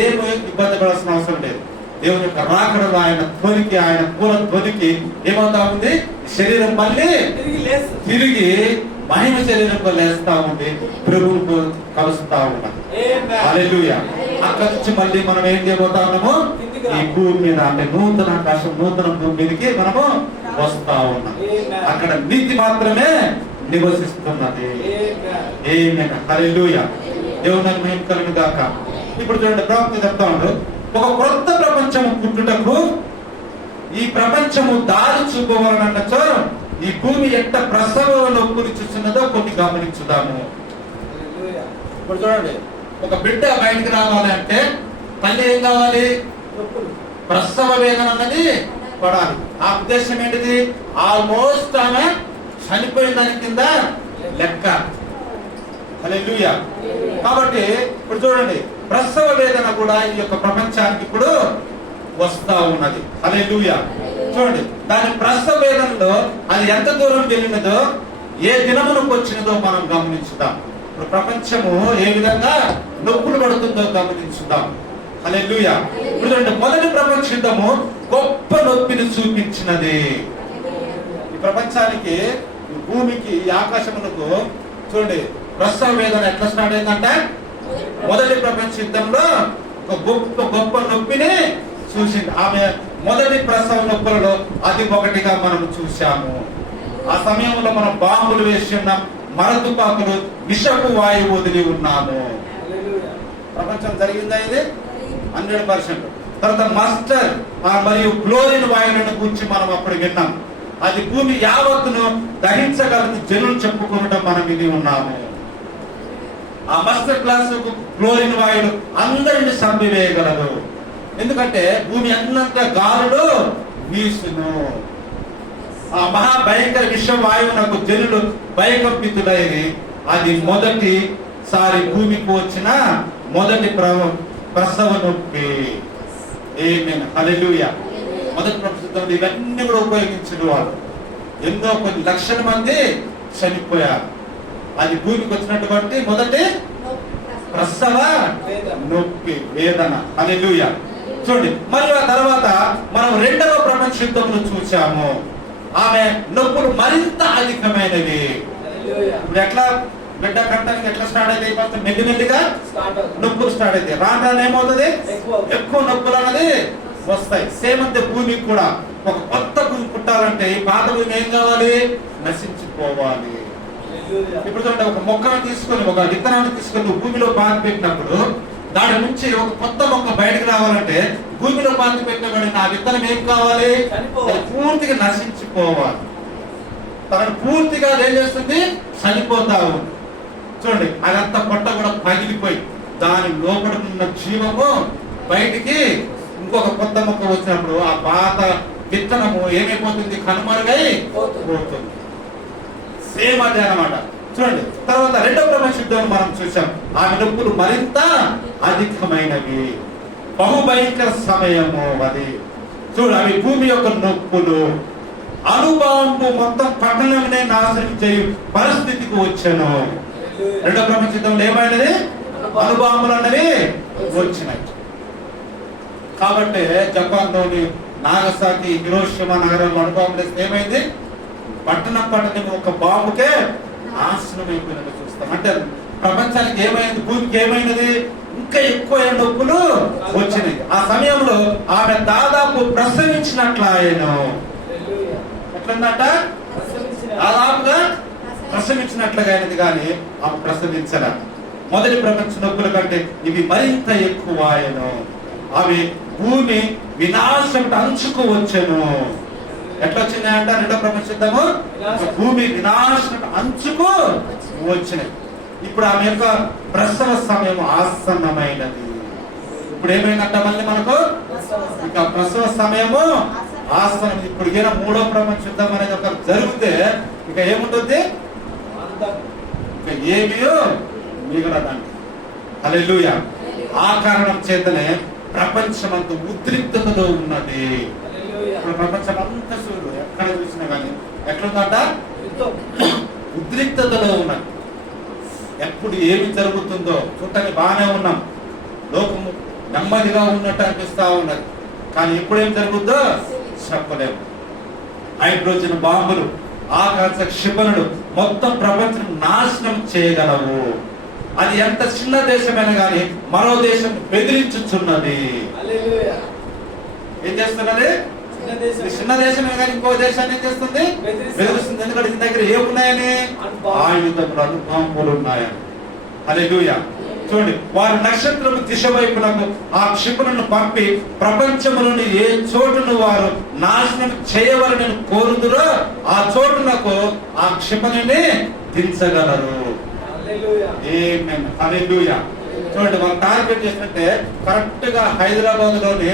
ఏమి ఇబ్బంది పడాల్సిన అవసరం లేదు. దేవుని యొక్క రాకడలో ఆయన ధ్వనికి, ఆయన పూల ధ్వనికి ఏమవుతా ఉంది? శరీరం మళ్ళీ తిరిగి మహిమ శరీరంలో లేస్తా ఉంది, ప్రభువుకు కలుస్తా ఉన్నాం. హల్లెలూయా. అక్కడి నుంచి మళ్ళీ మనం ఏం చేయబోతా ఉన్నాము? ఈ భూమి మీద అంటే నూతన ఆకాశం నూతన భూమి మీదకి మనము వస్తా ఉన్నాం. అక్కడ నీతి మాత్రమే నివసిస్తున్నది. ఆమేన్, హల్లెలూయా, దేవుని మహిమ కలుగును గాక. ఇప్పుడు చూడండి, ప్రవక్త చెప్తా ఉన్నాడు, ఒక క్రొత్త ప్రపంచము పుట్టుటకు ఈ ప్రపంచము దారి చూపవాలన్నచో ఈ భూమి ఎంత ప్రసవ నొప్పుని చూస్తున్నదో కొన్ని గమనించుదాము. ఇప్పుడు చూడండి, ఒక బిడ్డ బయటికి రావాలి అంటే తల్లి ఏం కావాలి? ప్రసవ వేదన అన్నది పడాలి. ఆ ఉద్దేశం ఏంటిది? ఆల్మోస్ట్ ఆమె చనిపోయిన దాని కింద లెక్క. హల్లెలూయా. కాబట్టి ఇప్పుడు చూడండి, ప్రసవ వేదన కూడా ఈ యొక్క ప్రపంచానికి ఇప్పుడు వస్తా ఉన్నది. హల్లెలూయా. చూడండి, దాని ప్రసవ వేదనలో అది ఎంత దూరం వెళ్ళినదో, ఏ దినమునకు వచ్చినదో మనం గమనించుదాం. ఇప్పుడు ప్రపంచము ఏ విధంగా నొప్పులు పడుతుందో గమనించుదాం. హల్లెలూయా. ఇప్పుడు చూడండి, మొదటి ప్రపంచ యుద్ధము గొప్ప నొప్పిని చూపించినది. ఈ ప్రపంచానికి, ఈ భూమికి, ఈ ఆకాశమునకు చూడండి ప్రసవ వేదన ఎట్లా స్టార్ట్ అయిందంటే మొదటి ప్రపంచ యుద్ధంలో ఒక గొప్ప గొప్ప నొప్పిని చూసింది. ఆమె మొదటి ప్రసవ నొప్పులలో అది ఒకటిగా మనం చూశాము. ఆ సమయంలో మనం బాంబులు వేసి ఉన్నాం, మరతుపాకులు, విషపు వాయువు వదిలి ఉన్నాము. ప్రపంచం జరిగిందా ఇది? 100%. తర్వాత మస్టర్ మరియు క్లోరిన్ వాయువులను గురించి మనం అప్పుడు విన్నాం. అది భూమి యావత్తును దహించగలదు జనులు చెప్పుకోవడం మనం ఇది ఉన్నాము. ఆ మస్టర్ గ్లాస్ క్లోరిన్ వాయువులు అందరిని చంపివేయగలదు. ఎందుకంటే భూమి అన్నంత గాలులు వీసును. ఆ మహాభయంకర విషవాయువునకు జనులు భయకంపితులైన అది మొదటిసారి భూమికి వచ్చిన మొదటి ప్రసవ నొప్పి. ఆమేన్, హల్లెలూయా. మొదటి ప్రపంచంలో ఇవన్నీ కూడా ఉపయోగించిన వాళ్ళు ఎన్నో కొన్ని లక్షల మంది చనిపోయారు. అది భూమికి వచ్చినటువంటి మొదటి ప్రసవ నొప్పి, వేదన. హల్లెలూయా. చూడండి, మరియు ఆ తర్వాత మనం రెండవ ప్రపంచ యుద్ధంలో చూసాము. ఆమె నొప్పులు మరింత అధికమైనవి. ఇప్పుడు ఎట్లా బిడ్డ కట్టడానికి ఎట్లా స్టార్ట్ అయితే మెల్లిమెల్లిగా నొప్పులు స్టార్ట్ అయితే రాను ఏమవుతుంది, ఎక్కువ నొప్పులు అనేది వస్తాయి. సేమ్ అంతే భూమికి కూడా ఒక కొత్త భూమి పుట్టాలంటే ఈ పాత భూమి ఏం కావాలి? నశించిపోవాలి. ఇప్పుడు చూడండి, ఒక మొక్కను తీసుకొని, ఒక విత్తనాన్ని తీసుకొని భూమిలో పాతి పెట్టినప్పుడు దాని నుంచి ఒక కొత్త మొక్క బయటకు రావాలంటే భూమిలో పాతి పెట్టబడిన ఆ విత్తనం ఏం కావాలి? పూర్తిగా నశించిపోవాలి. తనను పూర్తిగా ఏం చేస్తుంది? చనిపోతా ఉంది. చూడండి, అదంతా పొట్ట కూడా పగిలిపోయి దాని లోపల ఉన్న జీవము బయటికి ఇంకొక కొత్త మొక్క వచ్చినప్పుడు ఆ పాత విత్తనము ఏమైపోతుంది? కనుమరుగై పోతుంది. సేమ్ అదే అన్నమాట. చూడండి, తర్వాత రెండవ ప్రపంచ యుద్ధం మనం చూసాం. ఆమె నొప్పులు మరింత అధికమైనవి, బహుభయంకర సమయము అది. చూడు, అవి భూమి యొక్క నొప్పులు. అణుబాంబు మొత్తం పట్టణంనే నాశనం చేయు పరిస్థితికి వచ్చాను. రెండవ ప్రపంచ యుద్ధంలో ఏమైనది? అణుబాంబులు అన్నవి వచ్చినాయి. కాబట్టి జపాన్లోని నాగసాకి, హిరోషిమా నగరంలో అణుబాంబులు వేస్తే ఏమైంది? పట్టణం ఒక బాంబుకే నాశనం అయిపోయినట్టు చూస్తాం. అంటే ప్రపంచానికి ఏమైంది? భూమికి ఏమైనది? ఇంకా ఎక్కువ నొప్పులు వచ్చినాయి. ఆ సమయంలో ఆమె దాదాపు ప్రసవించినట్లయినా, ఎట్లన్నట? దాదాపుగా ప్రసవించినట్లుగా అయినది, కానీ ఆమె ప్రసవించల. మొదటి ప్రపంచ నొప్పుల కంటే ఇవి మరింత ఎక్కువ ఆయను. అవి భూమి వినాశం అంచుకు వచ్చాను. ఎట్లా వచ్చినాయంట? రెండో ప్రపంచ యుద్ధము భూమి వినాశం అంచుకు వచ్చినాయి. ఇప్పుడు ఆమె యొక్క ప్రసవ సమయం ఆసన్నమైనది. ఇప్పుడు ఏమైందంట? మళ్ళీ మనకు ఇక ప్రసవ సమయము ఆసనం. ఇప్పుడు ఈయన మూడో ప్రపంచ యుద్ధం అనేది ఒక జరిగితే ఇక ఏముంటుంది? ఇక ఏమీ మిగలదండి. హల్లెలూయా. ఆ కారణం చేతనే ప్రపంచమంతా ఉద్రిక్తతలో ఉన్నది. ఇప్పుడు ప్రపంచం అంతా చూడు, ఎక్కడ చూసినా కానీ ఎట్లుందంట? ఉద్రిక్తతలో ఉన్నది. ఎప్పుడు ఏమి జరుగుతుందో చూడటానికి బాగానే ఉన్నాం, లోకము నెమ్మదిగా ఉన్నట్టు అనిపిస్తా ఉన్నది. కానీ ఎప్పుడు ఏం జరుగుతుందో చెప్పలేము. హైడ్రోజన్ బాంబులు, ఆకాశ క్షిపణులు మొత్తం ప్రపంచం నాశనం చేయగలవు. అది ఎంత చిన్న దేశమైనా కానీ మరో దేశం బెదిరించుచున్నది. ఏం చేస్తున్నది? చిన్న దేశమే కానీ ఇంకో దేశాన్ని ఏం చేస్తుంది? బెదిరిస్తుంది. ఎందుకంటే దీని దగ్గర ఏమున్నాయని? ఆయుధములు, అణుబాంబులు ఉన్నాయని. హల్లెలూయా. చూడండి, వారి నక్షత్రము దిశ వైపునకు ఆ క్షిపణులను పంపి ప్రపంచములోని ఏ చోటును వారు నాశనం చేయవలనని కోరుదురో ఆ చోటునకు ఆ క్షిపణిని దించగలరు. ఆమేన్, హల్లెలూయా. చూడండి, వాళ్ళు టార్గెట్ చేసినట్టే కరెక్ట్ గా హైదరాబాద్ లోని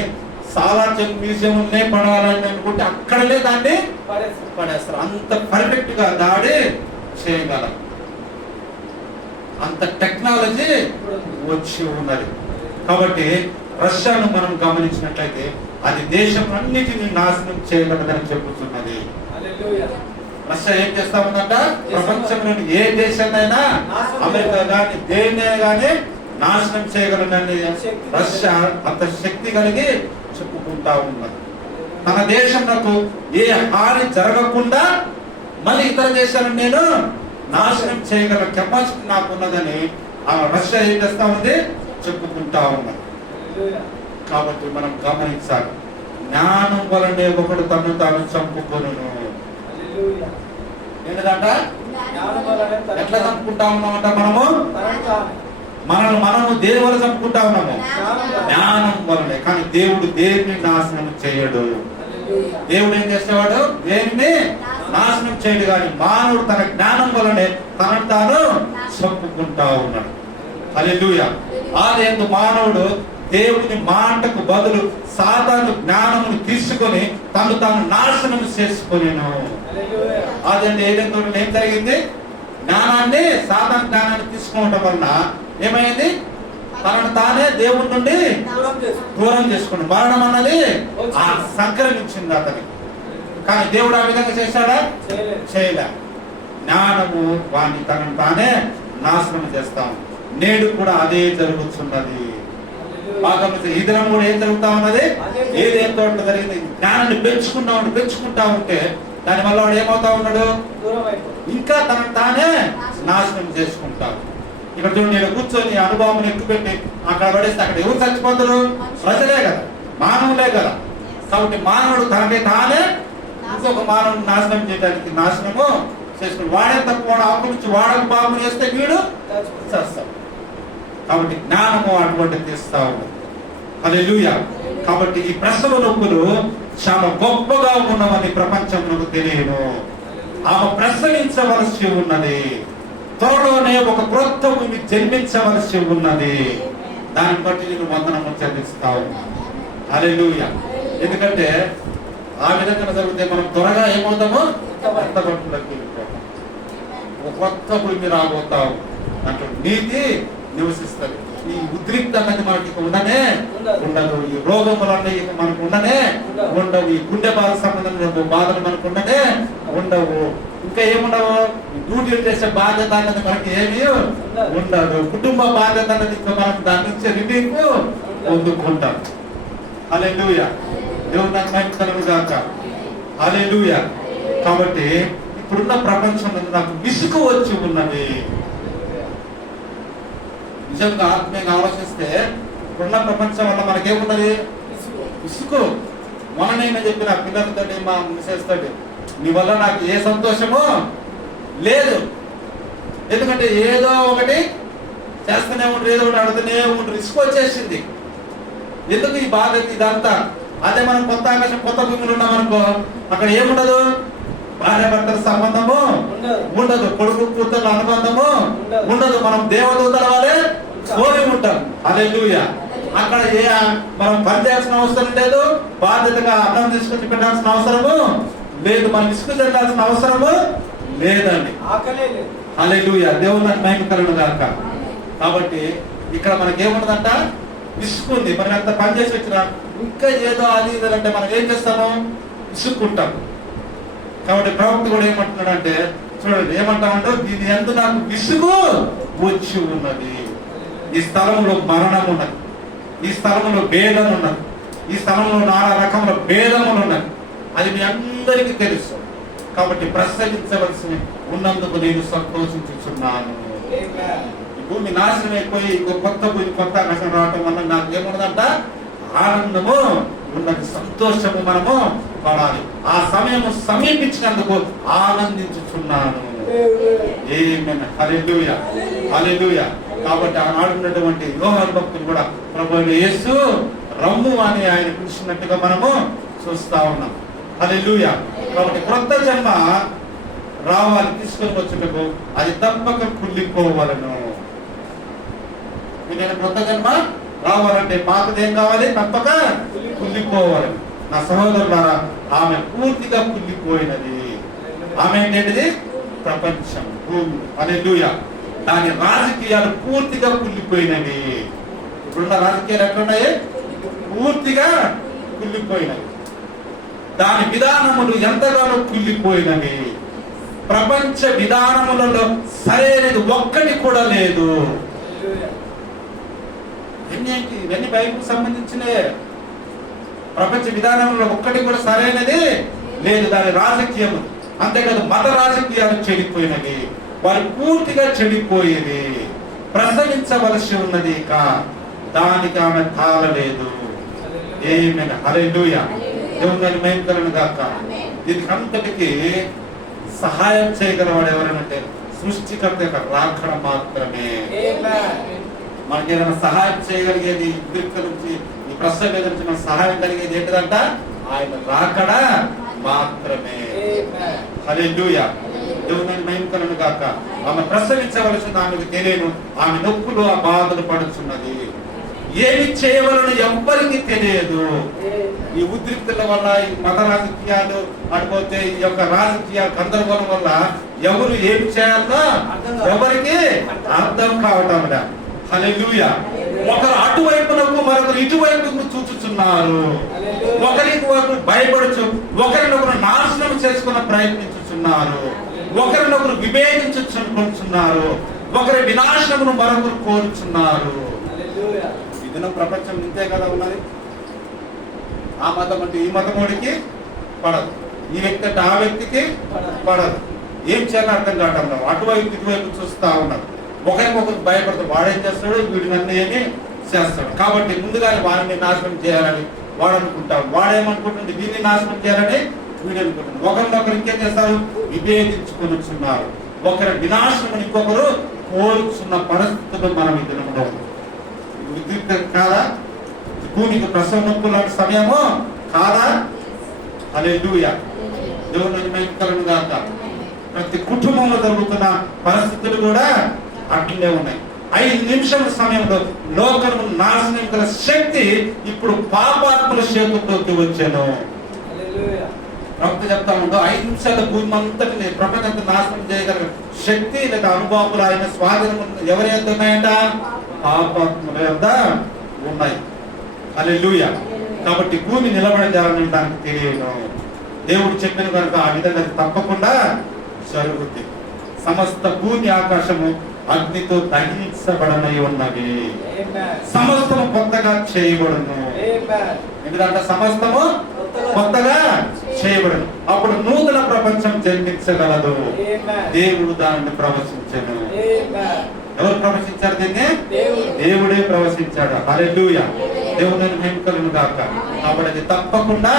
సాలార్జంగ్ మ్యూజియం పడాలని అనుకుంటే అక్కడనే దాన్ని పడేస్తారు. అంత పర్ఫెక్ట్ గా దాడి చేయగలరు. అంత టెక్నాలజీ వచ్చి ఉన్నది. కాబట్టి రష్యాను మనం గమనించినట్లయితే అది దేశం అన్నిటిని నాశనం చేయగలదని చెప్పుతున్నది. రష్యా ఏం చేస్తా ఉందంట? ప్రపంచంలోని ఏ దేశాన్నైనా, అమెరికా కానీ దేన్నైనా కానీ నాశనం చేయగలనని రష్యా అంత శక్తి కలిగి చెప్పుకుంటా ఉన్నది. మన దేశంలో ఏ హాని జరగకుండా మళ్ళీ ఇతర దేశాలను నేను నాశనం చేయగల కెపాసిటీ నాకు ఉన్నదని ఆ రష్యా ఏం చేస్తా ఉంది? చెప్పుకుంటా ఉన్నది. కాబట్టి మనం గమనించాలి. జ్ఞానం వలనే ఒకడు తను తాను చంపుకొనును. ఎందుకంట ఎట్లా చంపుకుంటా ఉన్నామంట మనము? మనము దేని వల్ల చంపుకుంటా ఉన్నాము? జ్ఞానం వలనే. కానీ దేవుడు దేనిని నాశనం చేయడు. దేవుడు ఏం చేసేవాడు? దేనిని నాశనం చేయడు. కానీ మానవుడు తన జ్ఞానం వలనే తనను తాను చంపుకుంటా ఉన్నాడు. హల్లెలూయా. అదేందు మానవుడు దేవుని మాటకు బదులు సాతాను జ్ఞానమును తీసుకొని తను తాను నాశనం చేసుకొనేను. అదేంటి ఏదైతే ఏం జరిగింది? జ్ఞానాన్ని, సాతాను జ్ఞానాన్ని తీసుకోవడం వలన ఏమైంది? తనను తానే దేవుడి నుండి దూరం చేసుకుని మరణం అన్నది సంక్రమించింది అతనికి. కానీ దేవుడు ఆ విధంగా చేశాడా? చేయలే. జ్ఞానము వాణ్ణి తనను తానే నాశనం చేస్తాం. నేడు కూడా అదే జరుగుతున్నది. బాగా ఈ దినం కూడా ఏం జరుగుతా ఉన్నది? ఏదేం తోట జరిగింది? జ్ఞానాన్ని పెంచుకుంటా ఉంటే దాని వల్ల వాడు ఏమవుతా ఉన్నాడు? ఇంకా తనను తానే నాశనం చేసుకుంటాడు. ఇక్కడ చూడండి, నేను కూర్చొని అనుభవం ఎక్కువ పెట్టి అక్కడ పడేస్తే అక్కడ ఎవరు చచ్చిపోతారు? ప్రజలే కదా, మానవులే కదా. కాబట్టి మానవుడు తనకే తానే ఇంకొక మానవుని నాశనం చేయడానికి నాశనము చేసుకుని వాడే తక్కువ ఆకు నుంచి వాడకు బాగు చేస్తే వీడు చేస్తాడు. కాబట్టి జ్ఞానము అటువంటి తీస్తా ఉంది. హల్లెలూయా. కాబట్టి ఈ ప్రసవ నొప్పులు చాలా గొప్పగా ఉన్నవని ప్రపంచంలో తెలియను. ఆమె ప్రసవించవలసి ఉన్నది. త్వరలోనే ఒక క్రొత్త భూమి జన్మించవలసి ఉన్నది. దాన్ని బట్టి నేను వందనము చెల్లిస్తావు. హల్లెలూయా. ఎందుకంటే ఆ విధంగా జరిగితే మనం త్వరగా ఏమవుతాము? కొత్త బట్టులోకి వెళ్ళిపోతాం. ఒక కొత్త భూమి రాబోతావు. అట్లా నీతి నివసిస్తుంది. ఈ ఉద్రిక్త అన్నది మనకి ఉండనే ఉండదు. ఈ రోగములన్నీ మనకు ఉండనే ఉండవు. ఈ గుండె బాధ సంబంధం బాధలు మనకు ఉండనే ఉండవు. ఇంకా ఏముండవు? డ్యూటీలు చేసే బాధ్యత అన్నది మనకి ఏమీ ఉండదు. కుటుంబ బాధ్యత అన్నది మనం దాని నుంచి రిలీఫ్ పొందుకుంటాం. హల్లెలూయా. దేవుడు నాకు మహిమ గాక. హల్లెలూయా. కాబట్టి ఇప్పుడున్న ప్రపంచంలో నాకు విసుగు వచ్చి ఉన్నది. నిజంగా ఆత్మీయంగా ఆలోచిస్తే ఇప్పుడున్న ప్రపంచం వల్ల మనకేమున్నది? విసుగు. మొన్ననే చెప్పిన పిల్లలతోటి, మా మిసెస్ తోటి, నీ వల్ల నాకు ఏ సంతోషము లేదు. ఎందుకంటే ఏదో ఒకటి చేస్తూనే ఉంటారు, ఏదో ఒకటి అడుగుతూనే ఉంటారు. విసుగు వచ్చేసింది. ఎందుకు ఈ బాధ ఇదంతా? అదే మనం కొత్త ఆకాశం, కొత్త భూములు ఉన్నామనుకో, అక్కడ ఏముండదు? భార్య భర్తల సంబంధము ఉండదు. కొడుకు కూతుర్ల అనుబంధము ఉండదు. మనం దేవదూతల వలె పోలి ఉంటాం. హల్లెలూయా. అక్కడ మనం పని చేయాల్సిన అవసరం లేదు. బాధ్యతగా అన్నం తీసుకుని పెట్టాల్సిన అవసరము లేదు. మనం విసుగు చెందాల్సిన అవసరము లేదండి. హల్లెలూయా. దేవుని మహిమ కలుగును గాక. కాబట్టి ఇక్కడ మనకేముండదంట? విసుకుంది. మనం ఎంత పని చేసి వచ్చినా ఇంకా ఏదో అది ఇదంటే మనం ఏం చేస్తాము? విసుక్కుంటాం. కాబట్టి ప్రవక్త కూడా ఏమంటున్నాడు అంటే, చూడండి ఏమంటామంటే, దీని ఎందు నాకు విసుగు వచ్చి ఉన్నది. ఈ స్థలంలో మరణం ఉన్నది, ఈ స్థలంలో భేదం ఉన్నది, ఈ స్థలంలో నానా రకముల భేదములు ఉన్నది. అది మీ అందరికీ తెలుసు. కాబట్టి ప్రసవించవలసి ఉన్నందుకు నేను సంతోషించుచున్నాను. ఈ భూమి నాశనం అయిపోయి ఇంకో కొత్త భూమి, కొత్త ఆకాశం రావటం వల్ల నాకు ఏమున్నదంట? ఆనందము ఉన్నది, సంతోషము మనము పడాలి. ఆ సమయము సమీపించినందుకు ఆనందించుచున్నాను. ఆమేన్. హల్లెలూయా. హల్లెలూయా. కాబట్టి ఆనాడు ఉన్నటువంటి యోహాను భక్తులు కూడా ప్రభువైన యేసు రమ్ము అని ఆయన పిలిచినట్టుగా మనము చూస్తా ఉన్నాం. హల్లెలూయా. కాబట్టి కొత్త జన్మ రావాలి, తీసుకొని వచ్చేటకు అది తప్పక కుళ్ళిపోవాలను. నేను కొత్త జన్మ రావాలంటే పాతది ఏం కావాలి? తప్పక కుళ్ళిపోవాలి. నా సహోదరులారా, ఆమె పూర్తిగా కుళ్ళిపోయినది. ఆమె ఏంటిది? ప్రపంచం, భూమి. హల్లెలూయా. దాని రాజకీయాలు పూర్తిగా కుళ్ళిపోయినవి. ఇప్పుడున్న రాజకీయాలు ఎట్లున్నాయి? పూర్తిగా కుళ్ళిపోయినవి. దాని విధానములు ఎంతగానో కుళ్ళిపోయినవి. ప్రపంచ విధానములలో సరైనది ఒక్కటి కూడా లేదు. ఇవన్నీ బైబిల్కి సంబంధించినవే. ప్రపంచ విధానంలో ఒక్కటి కూడా సరైనది లేదు. దాని రాజకీయము, అంతేకాదు మత రాజకీయాలు చెడిపోయినవి. వారు పూర్తిగా చెడిపోయేది. ప్రసవించవలసి ఉన్నది. దానికి ఆమె తాళలేదు. ఆమేన్. హల్లెలూయా. దేవుని మహిమ గాక. దీనికి అంతటికి సహాయం చేయగలవాడు ఎవరంటే సృష్టికర్త యొక్క రాకడ మాత్రమే. మనకి ఏదైనా సహాయం చేయగలిగేది ఉద్రిక్త నుంచి ఈ ప్రశ్న మీద నుంచి మనకు సహాయం కలిగేది ఏంటిదంట? ఆయన రాకడ మాత్రమే. హల్లెలూయా. దేవుని మహిమ గాక. ఆమె ప్రసవించవలసింది ఆమెకు తెలియను. ఆమె నొప్పులు ఆ బాధలు పడుతున్నది. ఏమి చేయవలను ఎవ్వరికి తెలియదు. ఈ ఉద్రిక్తుల వల్ల, ఈ మత రాజకీయాలు, అటుపోతే ఈ యొక్క రాజకీయ గందరగోళం వల్ల ఎవరు ఏమి చేయాలో ఎవరికి అర్థం కావటం. హల్లెలూయా. ఒకరు అటువైపునకు మరొకరు ఇటువైపుకు చూచుచున్నారు. ఒకరికి ఒకరు భయపడుచు ఒకరినొకరు నాశనం చేసుకున్న ప్రయత్నించుచున్నారు. ఒకరినొకరు విభేదించుచున్నారు. ఒకరి వినాశనమును మరొకరు కోరుచున్నారు. ఈ దినం ప్రపంచం ఇంతే కదా ఉన్నది. ఆ మతం అంటే ఈ మతముడికి పడదు, ఈ వ్యక్తి అంటే ఆ వ్యక్తికి పడదు. ఏం చేయాలో అర్థం కావటం లేదు. అటువైపు ఇటువైపు చూస్తా ఉన్నారు. ఒకరికొకరు భయపడతారు. వాడేం చేస్తాడు, వీడినన్నీ ఏమి చేస్తాడు. కాబట్టి ముందుగా వాడిని నాశనం చేయాలని వాడు అనుకుంటాడు. వాడేమనుకుంటుంది, వీడిని నాశనం చేయాలని వీడు అనుకుంటుంది. ఒకరినొకరు ఇంకేం చేస్తారు, విభేదించుకున్నారు. ఒకరి వినాశనం ఇంకొకరు కోరుచున్న పరిస్థితులు మనం ఈ దినంలో కాదా? భూమికి ప్రసవ నొప్పుల లాంటి సమయము కాదా? హల్లెలూయా. దేవుని మహిమ గాక. ప్రతి కుటుంబంలో జరుగుతున్న పరిస్థితులు కూడా అట్లనే ఉన్నాయి. 5 నిమిషాల సమయంలో లోకము నాశనం గల శక్తి ఇప్పుడు పాపాత్ముల చేతుల్లోకి వచ్చాను. ప్రవక్త చెప్తా ఉండో 5 నిమిషాల భూమి అంతటిని ప్రపంచంతో నాశనం చేయగల శక్తి లేదా అనుభవాలు ఆయన స్వాధీనం ఎవరి యొక్క ఉన్నాయంట? పాపాత్ముల యొక్క ఉన్నాయి. హల్లెలూయా. కాబట్టి భూమి నిలబడేదారని దానికి తెలియను. దేవుడు చెప్పిన కనుక ఆ విధంగా తప్పకుండా జరుగుద్ది. సమస్త భూమి ఆకాశము అగ్నితో దహించబడనై ఉన్నవి. సమస్తము కొత్తగా చేయబడును. ఎందుకంటే సమస్తము కొత్తగా చేయబడును. అప్పుడు నూతన ప్రపంచం జన్మించగలదు. దేవుడు దానిని ప్రవచించను. ఎవరు ప్రవచించారు దీన్ని? దేవుడే ప్రవచించాడు. హల్లెలూయా. దేవుని మహిమ గాక. కాబట్టి అది తప్పకుండా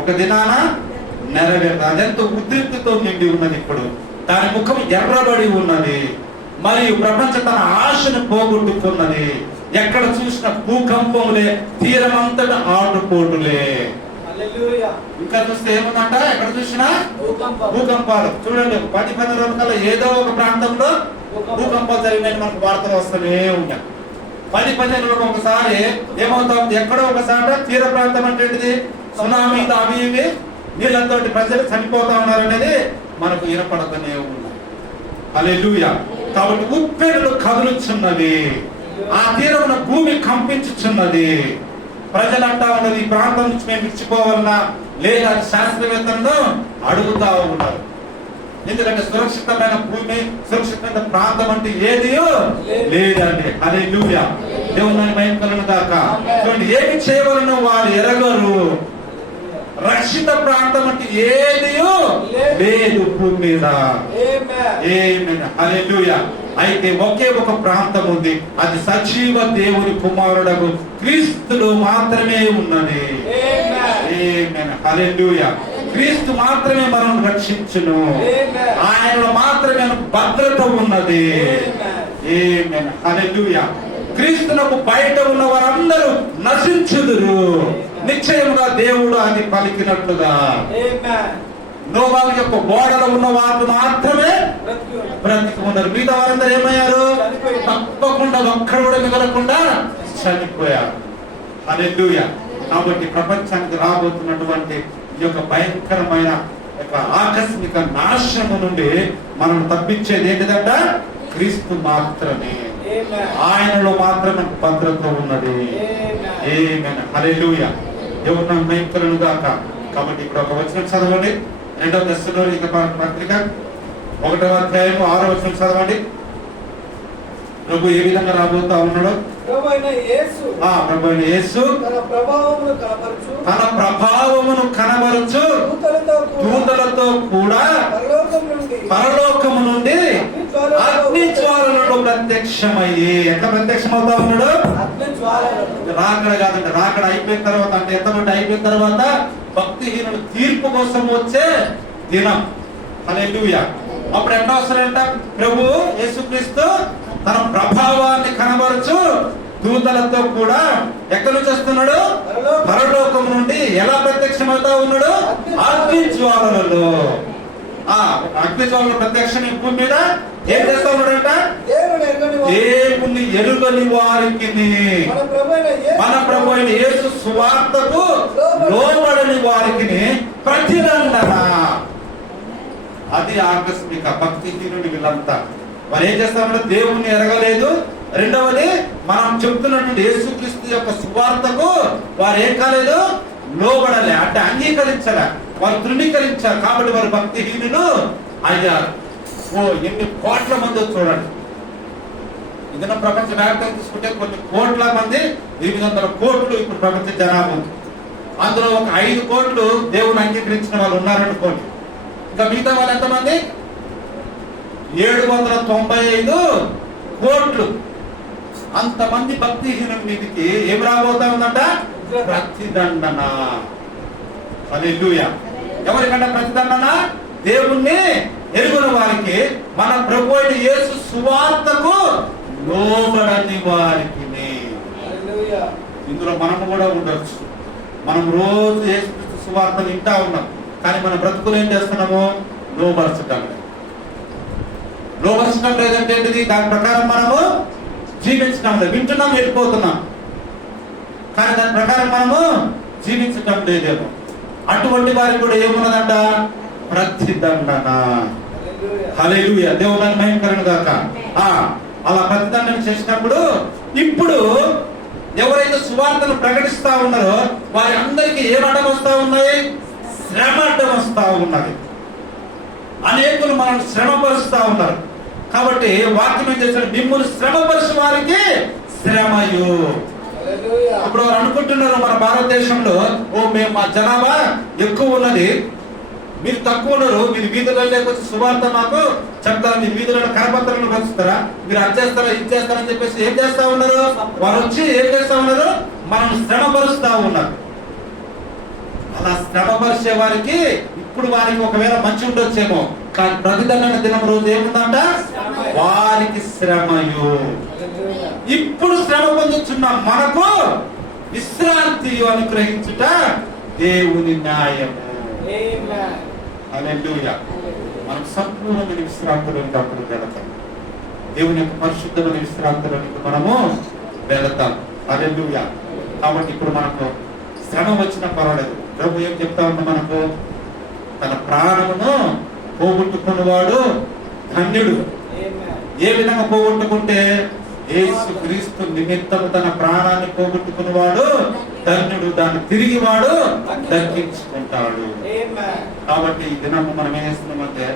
ఒక దినాన నెరవేరుతుంది. అదెంతో ఉద్రిక్తతో నిండి ఉన్నది. ఇప్పుడు దాని ముఖం ఎర్రబడి ఉన్నది. మరియు ప్రపంచం తన ఆశను పోగొట్టుకున్నది. ఎక్కడ చూసిన భూకంపములే, తీరమంతటా ఆటుపోటులే. ఇంకా చూస్తే ఏముందంట? ఎక్కడ చూసినా భూకంపాలు. చూడండి, 10-15 రోజుల కల్లా ఏదో ఒక ప్రాంతంలో భూకంపాలు జరిగినాయి మనకు వార్తలు వస్తూనే ఉంటాయి. 10-15 రోజులకు ఒకసారి ఏమవుతా ఉంది, ఎక్కడో ఒకసారి తీర ప్రాంతం అంటే సునామీ అవి ఇవి నీళ్ళతో ప్రజలు చనిపోతా ఉన్నారు అనేది మనకు వినపడుతూనే ఉన్నాయి. హల్లెలూయా. కాబట్టి ఉప్పెనులు కదులుచున్నది. ఆ తీరమున భూమి కంపించుచున్నది. ప్రజలు అంటా ఉన్నది, ఈ ప్రాంతం నుంచి మేము ఇచ్చిపోవాలన్నా లేదా శాస్త్రవేత్తలను అడుగుతా ఉన్నారు. ఎందుకంటే సురక్షితమైన భూమి, సురక్షితమైన ప్రాంతం అంటే ఏది లేదండి. హల్లెలూయా. దేవుని మహిమ గాక. ఏమి చేయవలనో వారు ఎరగరు. రక్షిత ప్రాంతం అంటే ఏది లేదు భూమి మీద. ఆమేన్. హల్లెలూయా. అయితే ఒకే ఒక ప్రాంతం ఉంది. అది సజీవ దేవుని కుమారుడకు క్రీస్తులో మాత్రమే ఉన్నది. ఆమేన్. హల్లెలూయా. క్రీస్తు మాత్రమే మనం రక్షించును. ఆయనలో మాత్రమే భద్రత ఉన్నది. ఆమేన్. హల్లెలూయా. క్రీస్తునకు బయట ఉన్న వారందరూ నశించుదురు. నిశ్చయముగా దేవుడు అది పలికినట్లుగా నోవాహు యొక్క గోడలో ఉన్న వారు మాత్రమే బ్రతికి ఉన్నారు. మిగతా వారందరూ ఏమయ్యారు? తప్పకుండా ఒక్కడు కూడా మిగలకుండా చనిపోయారు. హల్లెలూయా. కాబట్టి ప్రపంచానికి రాబోతున్నటువంటి ఈ యొక్క భయంకరమైన యొక్క ఆకస్మిక నాశనము నుండి మనం తప్పించేది ఏంటిదంట? క్రీస్తు మాత్రమే. ఆయనలో మాత్రమే భద్రత ఉన్నది. ఆమేన్. హల్లెలూయా. దేవుని మహిమ గాక. కాబట్టి ఇప్పుడు ఒక వచనం చదవండి. 2వ దశలోనిక పత్రిక 1వ అధ్యాయం 6వ వచనం చదవండి. ప్రభు ఏ విధంగా రాబోతా ఉన్నాడు? ప్రభు అయిన యేసు తన ప్రభావమును కనబరుచు దూతలతో కూడా పరలోకము నుండి అగ్ని జ్వాలలలో ప్రత్యక్షమయ్యి. ఎక్కడ ప్రత్యక్షమవుతా ఉన్నాడు? రాకడ కాదండి, రాకడ అయిపోయిన తర్వాత అంటే ఎంతమంది అయిపోయిన తర్వాత భక్తిహీనులు తీర్పు కోసం వచ్చే దినం. హల్లెలూయా. అప్పుడు ఎట్లా వస్తాడంట? ప్రభు యేసుక్రీస్తు తన ప్రభావాన్ని కనబరచు దూతలతో కూడా ఎక్కడి నుంచి వస్తున్నాడు? పరలోకం నుండి. ఎలా ప్రత్యక్షమవుతా ఉన్నాడు? అగ్ని జ్వాలలలో. అగ్ని జ్వాలల ప్రత్యక్షం భూమి మీద ఏం చేస్తా ఉన్నాడంట? దేవుని ఎరుగని వారికి, మన ప్రభు అయిన యేసు సువార్తకు లోబడని వారికి ప్రతిదండన. అది ఆకస్మిక. భక్తిహీనుడి వీళ్ళంతా వారు ఏం చేస్తామంటే దేవుణ్ణి ఎరగలేదు. రెండవది, మనం చెప్తున్నటువంటి యేసుక్రీస్తు యొక్క సువార్తకు వారు ఏం కాలేదు? లోబడలే, అంటే అంగీకరించలే, వారు తృణీకరించారు. కాబట్టి వారు భక్తిహీనులు అయ్యారు. ఎన్ని కోట్ల మంది చూడండి. ఇదన్న ప్రపంచ వ్యాప్తంగా తీసుకుంటే కొన్ని కోట్ల మంది, 800 కోట్లు ఇప్పుడు ప్రపంచ జనాభా ఉంది. అందులో ఒక 5 కోట్లు దేవుని అంగీకరించిన వాళ్ళు ఉన్నారనుకోండి. ఇంకా మిగతా వాళ్ళు ఎంతమంది? 795 కోట్లు. అంతమంది భక్తిహీనుల మీదకి ఏం రాబోతా ఉందంట? ప్రతిదండన. హల్లెలూయా. ఎవరికంటే ప్రతిదండన? దేవుణ్ణి ఎరుగున వారికి, మన ప్రభు అయిన యేసు సువార్తకు లోబడని వారికి. ఇందులో మనము కూడా ఉండొచ్చు. మనం రోజు యేసుక్రీస్తు సువార్తను వింటా ఉన్నాం, కానీ మన బ్రతుకులు ఏం చేస్తున్నాము? లోబరచటం లేదు. లోబరచటం లేదంటే ఏంటిది? దాని ప్రకారం మనము జీవించడం లేదు. వింటున్నాం, వెళ్ళిపోతున్నాం, కానీ దాని ప్రకారం మనము జీవించటం లేదేమో. అటువంటి వారికి కూడా ఏమున్నదంట? ప్రతిదండన. హల్లెలూయా. దేవుని మహిమకరణ గాక. అలా ప్రతిదండన చేసినప్పుడు ఇప్పుడు ఎవరైతే సువార్తను ప్రకటిస్తా ఉన్నారో వారి అందరికీ ఏం అడ్డం వస్తా ఉన్నాయి? శ్రమ అడ్డం వస్తా ఉన్నది. అనేకులు మనం శ్రమపరుస్తా ఉన్నారు. కాబట్టి వాక్యం ఏం చేశాడు? మిమ్మల్ని శ్రమపరిచే వారికి శ్రమయు. ఇప్పుడు వారు అనుకుంటున్నారు మన భారతదేశంలో, మేము మా జనాభా ఎక్కువ ఉన్నది, మీరు తక్కువ ఉన్నారు, మీరు వీధులలో లేకపోతే సువార్త మాకు చెప్తారా, మీరు వీధులలో కరపత్రాలను పంచుతారా, మీరు అది చేస్తారా, ఇది చేస్తారని చెప్పేసి ఏం చేస్తా ఉన్నారు? వారు వచ్చి ఏం చేస్తా ఉన్నారు? మనం శ్రమపరుస్తా ఉన్నారు. అలా శ్రమపరిచే వారికి ఇప్పుడు వారికి ఒకవేళ మంచి ఉండొచ్చేమో, కానీ ప్రతిదండన దినం రోజు ఏముందంట? వారికి శ్రమయు. ఇప్పుడు శ్రమ పొందుతున్న మనకు విశ్రాంతి అనుగ్రహించుట దేవుని న్యాయము. హల్లెలూయా. మనం సంపూర్ణమైన విశ్రాంతిలోనికి అప్పుడు వెళతాం. దేవుని యొక్క పరిశుద్ధమైన విశ్రాంతిలోనికి మనము వెళతాం. హల్లెలూయా. కాబట్టి ఇప్పుడు మనకు శ్రమ వచ్చినా పర్వాలేదు. ప్రభు ఏం చెప్తా ఉన్నా? మనకు తన ప్రాణమును పోగొట్టుకున్నవాడు ధన్యుడు. ఏ విధంగా పోగొట్టుకుంటే? యేసుక్రీస్తు నిమిత్తము తన ప్రాణాన్ని పోగొట్టుకున్నవాడు ధన్యుడు, దాన్ని తిరిగి వాడు దక్కించుకుంటాడు. కాబట్టి ఈ దినము మనం ఏం చేస్తున్నామంటే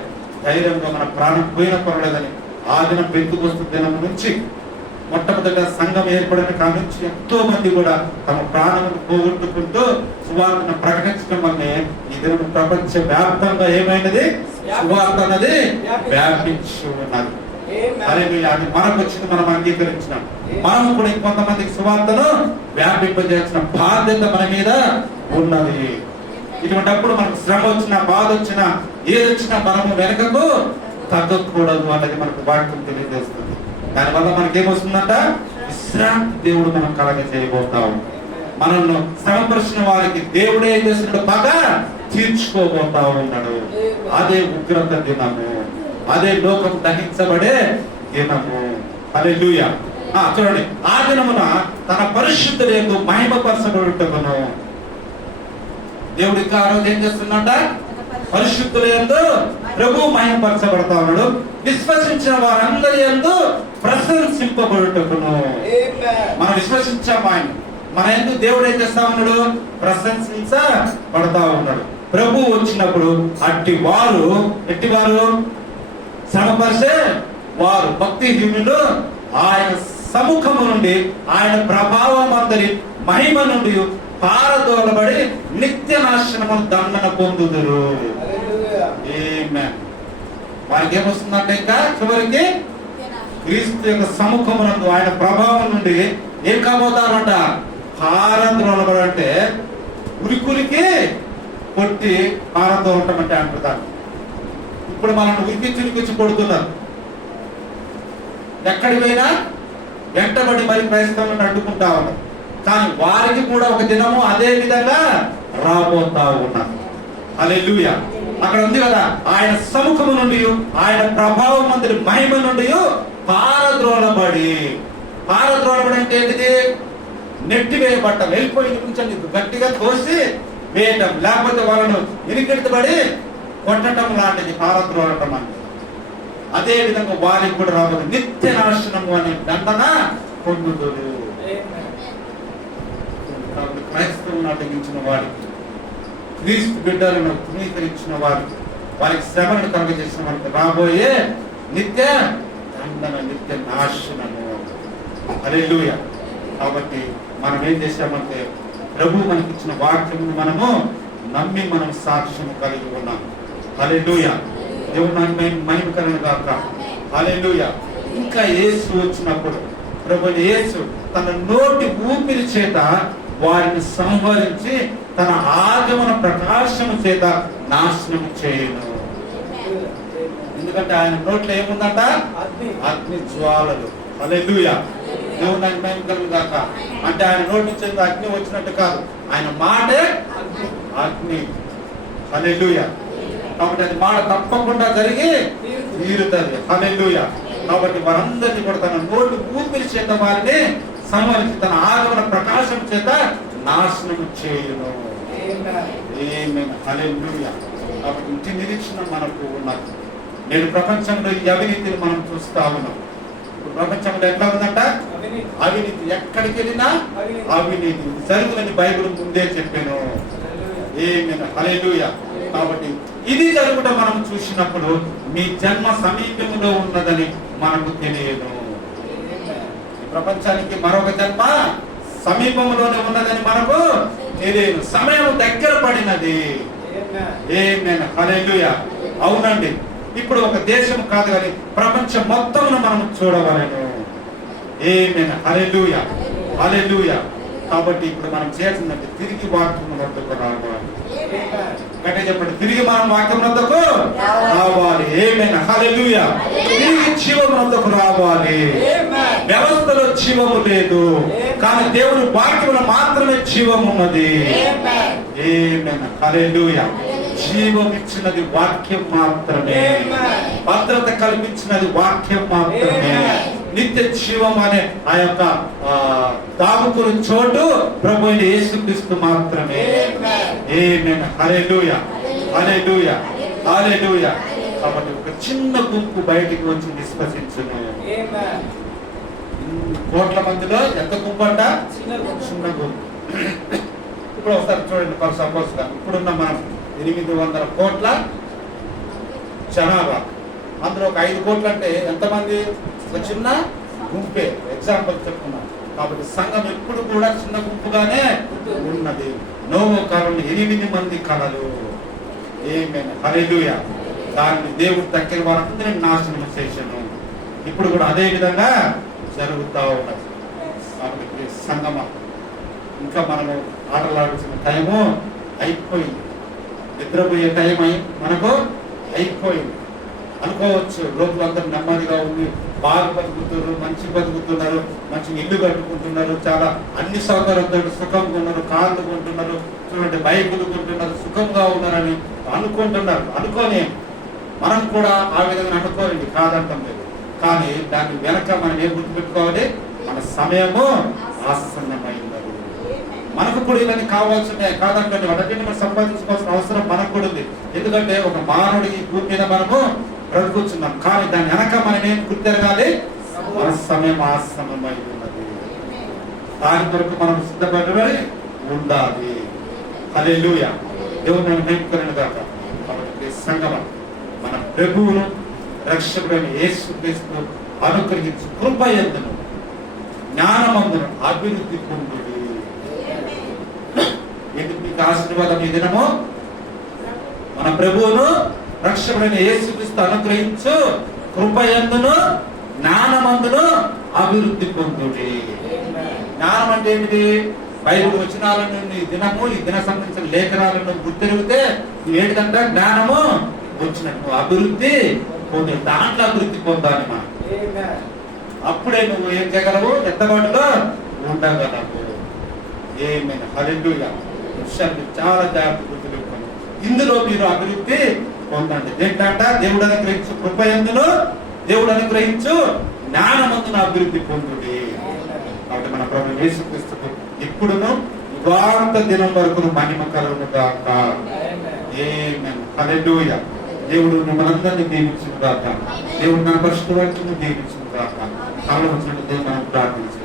ధైర్యంగా మన ప్రాణం పోయిన పర్వాలేదని ఆ దినం పెంతుకొస్తు దినం నుంచి మొట్టమొదటిగా సంఘం ఏర్పడిన కాడ నుంచి ఎంతో మంది కూడా తమ ప్రాణాలను పోగొట్టుకుంటూ సువార్తను ప్రకటించడం వల్ల ఈ దినం ప్రపంచ వ్యాప్తంగా ఏమైనది? సువార్త అన్నది వ్యాపించి ఉన్నది. అది మనకు వచ్చింది, మనం అంగీకరించినాం. మనం కూడా ఇంకొంతమందికి సువార్తను వ్యాపింపజేసిన బాధ్యత మన మీద ఉన్నది. ఇటువంటిప్పుడు మనకు శ్రమ వచ్చినా, బాధ వచ్చినా, ఏది వచ్చినా మనము వెనకకు తగ్గకూడదు అన్నది మనకు వాక్యం తెలియజేస్తుంది. దానివల్ల మనకేమొస్తుందంట? విశ్రాంతి దేవుడు మనం కలగ చేయబోతాం. మనల్ని శ్రమపరిచిన వారికి దేవుడే ఏం చేస్తున్నాడు? పగ తీర్చుకోబోతా ఉన్నాడు. అదే ఉగ్రత దినము, అదే లోకం దహించబడే దినము. హల్లెలూయా. చూడండి, ఆ దినమున తన పరిశుద్ధుల యందు మహిమపరచబడుటకును. దేవుడు ఇంకా ఆ రోజు ఏం చేస్తున్నట? పరిశుద్ధుల యందు ప్రభు మహిమపరచబడతా ఉన్నాడు. విశ్వసించిన వారందరి యందు ప్రశంసింపబడుటకును. మనం విశ్వసించాం ఆయన, మన యందు దేవుడు ఏం చేస్తా ఉన్నాడు? ప్రశంసించబడతా ఉన్నాడు. ప్రభు వచ్చినప్పుడు అట్టివారు శ్రమపరిచే వారు భక్తిహీనులు ఆయన సముఖము నుండి, ఆయన ప్రభావం అందరి మహిమ నుండి పారదోలబడి నిత్య నాశనము దండన పొందుదురు. ఆమేన్. వారికి ఏమొస్తుందంటే ఇంకా చివరికి క్రీస్తు యొక్క సముఖమునందు, ఆయన ప్రభావం నుండి ఏం కాబోతారంట? పారద్రోలబడి అంటే ఉరికురికి కొట్టి పారద్రోలటం అంటే అంటారు. ఇప్పుడు మనల్ని ఉరికిచ్చి కొడుతున్నారు. ఎక్కడికి పోయినా వెంటబడి మరి క్రైస్తవులను అడ్డుకుంటా ఉన్నారు. కానీ వారికి కూడా ఒక దినము అదే విధంగా రాబోతా ఉన్నారు. హల్లెలూయా. అక్కడ ఉంది కదా, ఆయన సముఖము నుండి, ఆయన ప్రభావం మంది మహిమ నుండి పారద్రోలబడి అంటే ఏంటిది? నెట్టి వేయబడ్డ, వెళ్ళిపోయి కొంచెం గట్టిగా తోసి వేయటం, లేకపోతే వాళ్ళను ఇరికెడతబడి కొట్టడం లాంటిది పారద్రోలటం అంటే. అదే విధంగా వారికి కూడా రాబోదు నిత్య నాశనము అనే దండన పొందుతారు. కాబట్టి క్రైస్తవులను అడ్డగించిన వారికి, క్రీస్తు బిడ్డలను తృణీకరించిన వారికి శ్రమను కలుగజేసిన వారికి రాబోయే నిత్య దండన, నిత్య నాశనము. హల్లెలూయా. కాబట్టి మనం ఏం చేశామంటే ప్రభు మనకి ఇచ్చిన వాక్యమును మనము నమ్మి మనం సాక్ష్యం కలిగి ఉన్నాం. హల్లెలూయా. దేవుని మహిమకరణ గాక. హల్లెలూయా. ఇంకా యేసు వచ్చినప్పుడు ప్రభు యేసు తన నోటి ఊపిరి చేత వారిని సంహరించి తన ఆగమన ప్రకాశము చేత నాశనం చేయను. ఎందుకంటే ఆయన నోట్లో ఏముందంట? అగ్ని జ్వాలలు. హల్లెలూయా. దేవుని మహిమకరణ గాక. అంటే ఆయన నోటి నుంచి అగ్ని వచ్చినట్టు కాదు, ఆయన మాటే అగ్ని. హల్లెలూయా. కాబట్టి అది మాట తప్పకుండా జరిగి తీరుతుంది. హల్లెలూయా. కాబట్టి వారందరినీ కూడా తన నోటి ఊపిరి చేత వారిని సంహరించి తన ఆగమన ప్రకాశం చేత నాశనం చేయును. ఆమేన్. హల్లెలూయా. కాబట్టి ఇంటి నిరీక్షణ మనకు ఉన్నది. నేడు ప్రపంచంలో ఈ అవినీతిని మనం చూస్తా ఉన్నాం. ఇప్పుడు ప్రపంచంలో ఎట్లా ఉందంట? అవినీతి. ఎక్కడికి వెళ్ళినా అవినీతి జరుగుదని బైబిల్ ముందే చెప్పాను. ఆమేన్. హల్లెలూయా. కాబట్టి ఇది జరుగుట మనం చూసినప్పుడు మీ జన్మ సమీపంలో ఉన్నదని మనకు తెలియదు. ప్రపంచానికి మరొక జన్మ సమీపంలోనే ఉన్నదని మనకు తెలియదు. సమయం దగ్గర పడినది. ఆమేన్. హల్లెలూయా. అవునండి. ఇప్పుడు ఒక దేశం కాదు కానీ ప్రపంచం మొత్తం మనం చూడవలెను. ఆమేన్. హల్లెలూయా. హల్లెలూయా. కాబట్టి ఇప్పుడు మనం చేయాల్సిందంటే తిరిగి వాక్యం వద్దకు రావాలి. గట్టిగా చెప్పండి, తిరిగి మనం వాక్యం వద్దకు రావాలి. ఆమేన్. హల్లెలూయా. తిరిగి జీవం వద్దకు రావాలి. వ్యవస్థలో జీవము లేదు, కానీ దేవుని వాక్యంలో మాత్రమే జీవం ఉన్నది. ఆమేన్. హల్లెలూయా. జీవం ఇచ్చినది వాక్యం మాత్రమే, భద్రత కల్పించినది వాక్యం మాత్రమే. నిత్య జీవం అనే ఆ యొక్క దాముకుని చోటు ప్రభు యేసుక్రీస్తు మాత్రమే. ఆమేన్. హల్లెలూయా. హల్లెలూయా. హల్లెలూయా. కాబట్టి ఒక చిన్న గుంపు బయటికి వచ్చి విశ్వసించును. కోట్ల మందిలో ఎంత గుంపు అంట? చిన్న గుంపు. ఇప్పుడు ఒకసారి చూడండి, సపోజ్ గా ఇప్పుడున్న మనం 800 కోట్ల జనాభా, అందులో ఒక 5 కోట్లు అంటే ఎంతమంది? ఒక చిన్న గుంపే. ఎగ్జాంపుల్ చెప్తున్నా. కాబట్టి సంఘం ఎప్పుడు కూడా చిన్న గుంపుగానే ఉన్నది. నోవహు కాలంలో 8 మంది కలలు. ఆమేన్. హల్లెలూయా. దాన్ని దేవుడు దగ్గర వారందరినీ నాశనం చేశాను. ఇప్పుడు కూడా అదే విధంగా జరుగుతూ ఉన్నది. కాబట్టి సంగమం ఇంకా మనము ఆటలాడాల్సిన టైము అయిపోయింది. నిద్రపోయే టైం మనకు అయిపోయింది. అనుకోవచ్చు రోజులందరూ నెమ్మదిగా ఉంది, బాగా బతుకుతున్నారు, మంచి బతుకుతున్నారు, మంచి ఇల్లు కట్టుకుంటున్నారు, చాలా అన్ని సౌకర్యాలతో సుఖంగా ఉన్నారు, కార్లు కొంటున్నారు, చూడండి బైకులు కొంటున్నారు, సుఖంగా ఉన్నారని అనుకుంటున్నారు. అనుకోని మనం కూడా ఆ విధంగా అనుకోండి, కాదంటాం లేదు. కానీ దాని వెనక మనం ఏం గుర్తుపెట్టుకోవాలి? మన సమయము ఆసన్నమైనది. మనకు కూడా ఇవన్నీ కావాల్సినవి కాదంటే వాటిని మనం సంపాదించుకోవాల్సిన అవసరం మనకు కూడా ఉంది. ఎందుకంటే ఒక మానవుడి భూమి మీద మనము బ్రతుకుతున్నాం. కానీ దాని వెనక మనం ఏం గుర్తెరగాలి? మన సమయం ఆసన్నమై ఉన్నది. దాని కొరకు మనం సిద్ధపడి ఉండాలి. హల్లెలూయా. దేవుని మహిమకరణ గాక. కాబట్టి సంగమం మన ప్రభువును రక్షకుడైన యేసుక్రీస్తును అనుగ్రహించు కృపయందును జ్ఞానమందును అభివృద్ధి పొందుడి. మీకు ఆశీర్వాదం ఈ దినము మన ప్రభువును రక్షకుడైన యేసుక్రీస్తు అనుగ్రహించు కృపయందును జ్ఞానమందును అభివృద్ధి పొందుడి. జ్ఞానం అంటే ఏమిటి? బైబిల్ వచనాలను ఈ దినము ఈ దిన సంబంధించిన లేఖనాలను గుర్తిరిగితే ఏంటంట? జ్ఞానము వచ్చినట్టు అభివృద్ధి పొంది, దాంట్లో అభివృద్ధి పొందాలి మనం. Amen. అప్పుడే నువ్వు ఏం చేయగలవు? ఎత్తబాటులో ఉండగలవు. ఏమైనా హల్లెలూయా. విషయాలు మీరు చాలా జాగ్రత్త గుర్తుపెట్టుకోండి. ఇందులో మీరు అభివృద్ధి పొందండి. ఏంటంట? దేవుడు అనుగ్రహించు కృప యందును, దేవుడు అనుగ్రహించు జ్ఞానమందున అభివృద్ధి పొందుడి. కాబట్టి మన ప్రభు యేసుక్రీస్తుకు ఇప్పుడును యుగాంత దినం వరకు మహిమ కలుగును గాక. ఆమేన్. హల్లెలూయా. దేవుడు మిమ్మల్ని దీవించును గాక. దేవుడు నా పరిశుద్ధ వాక్యము దీవించును గాక. కాలం వచ్చినట్టు మనం ప్రార్థించాం.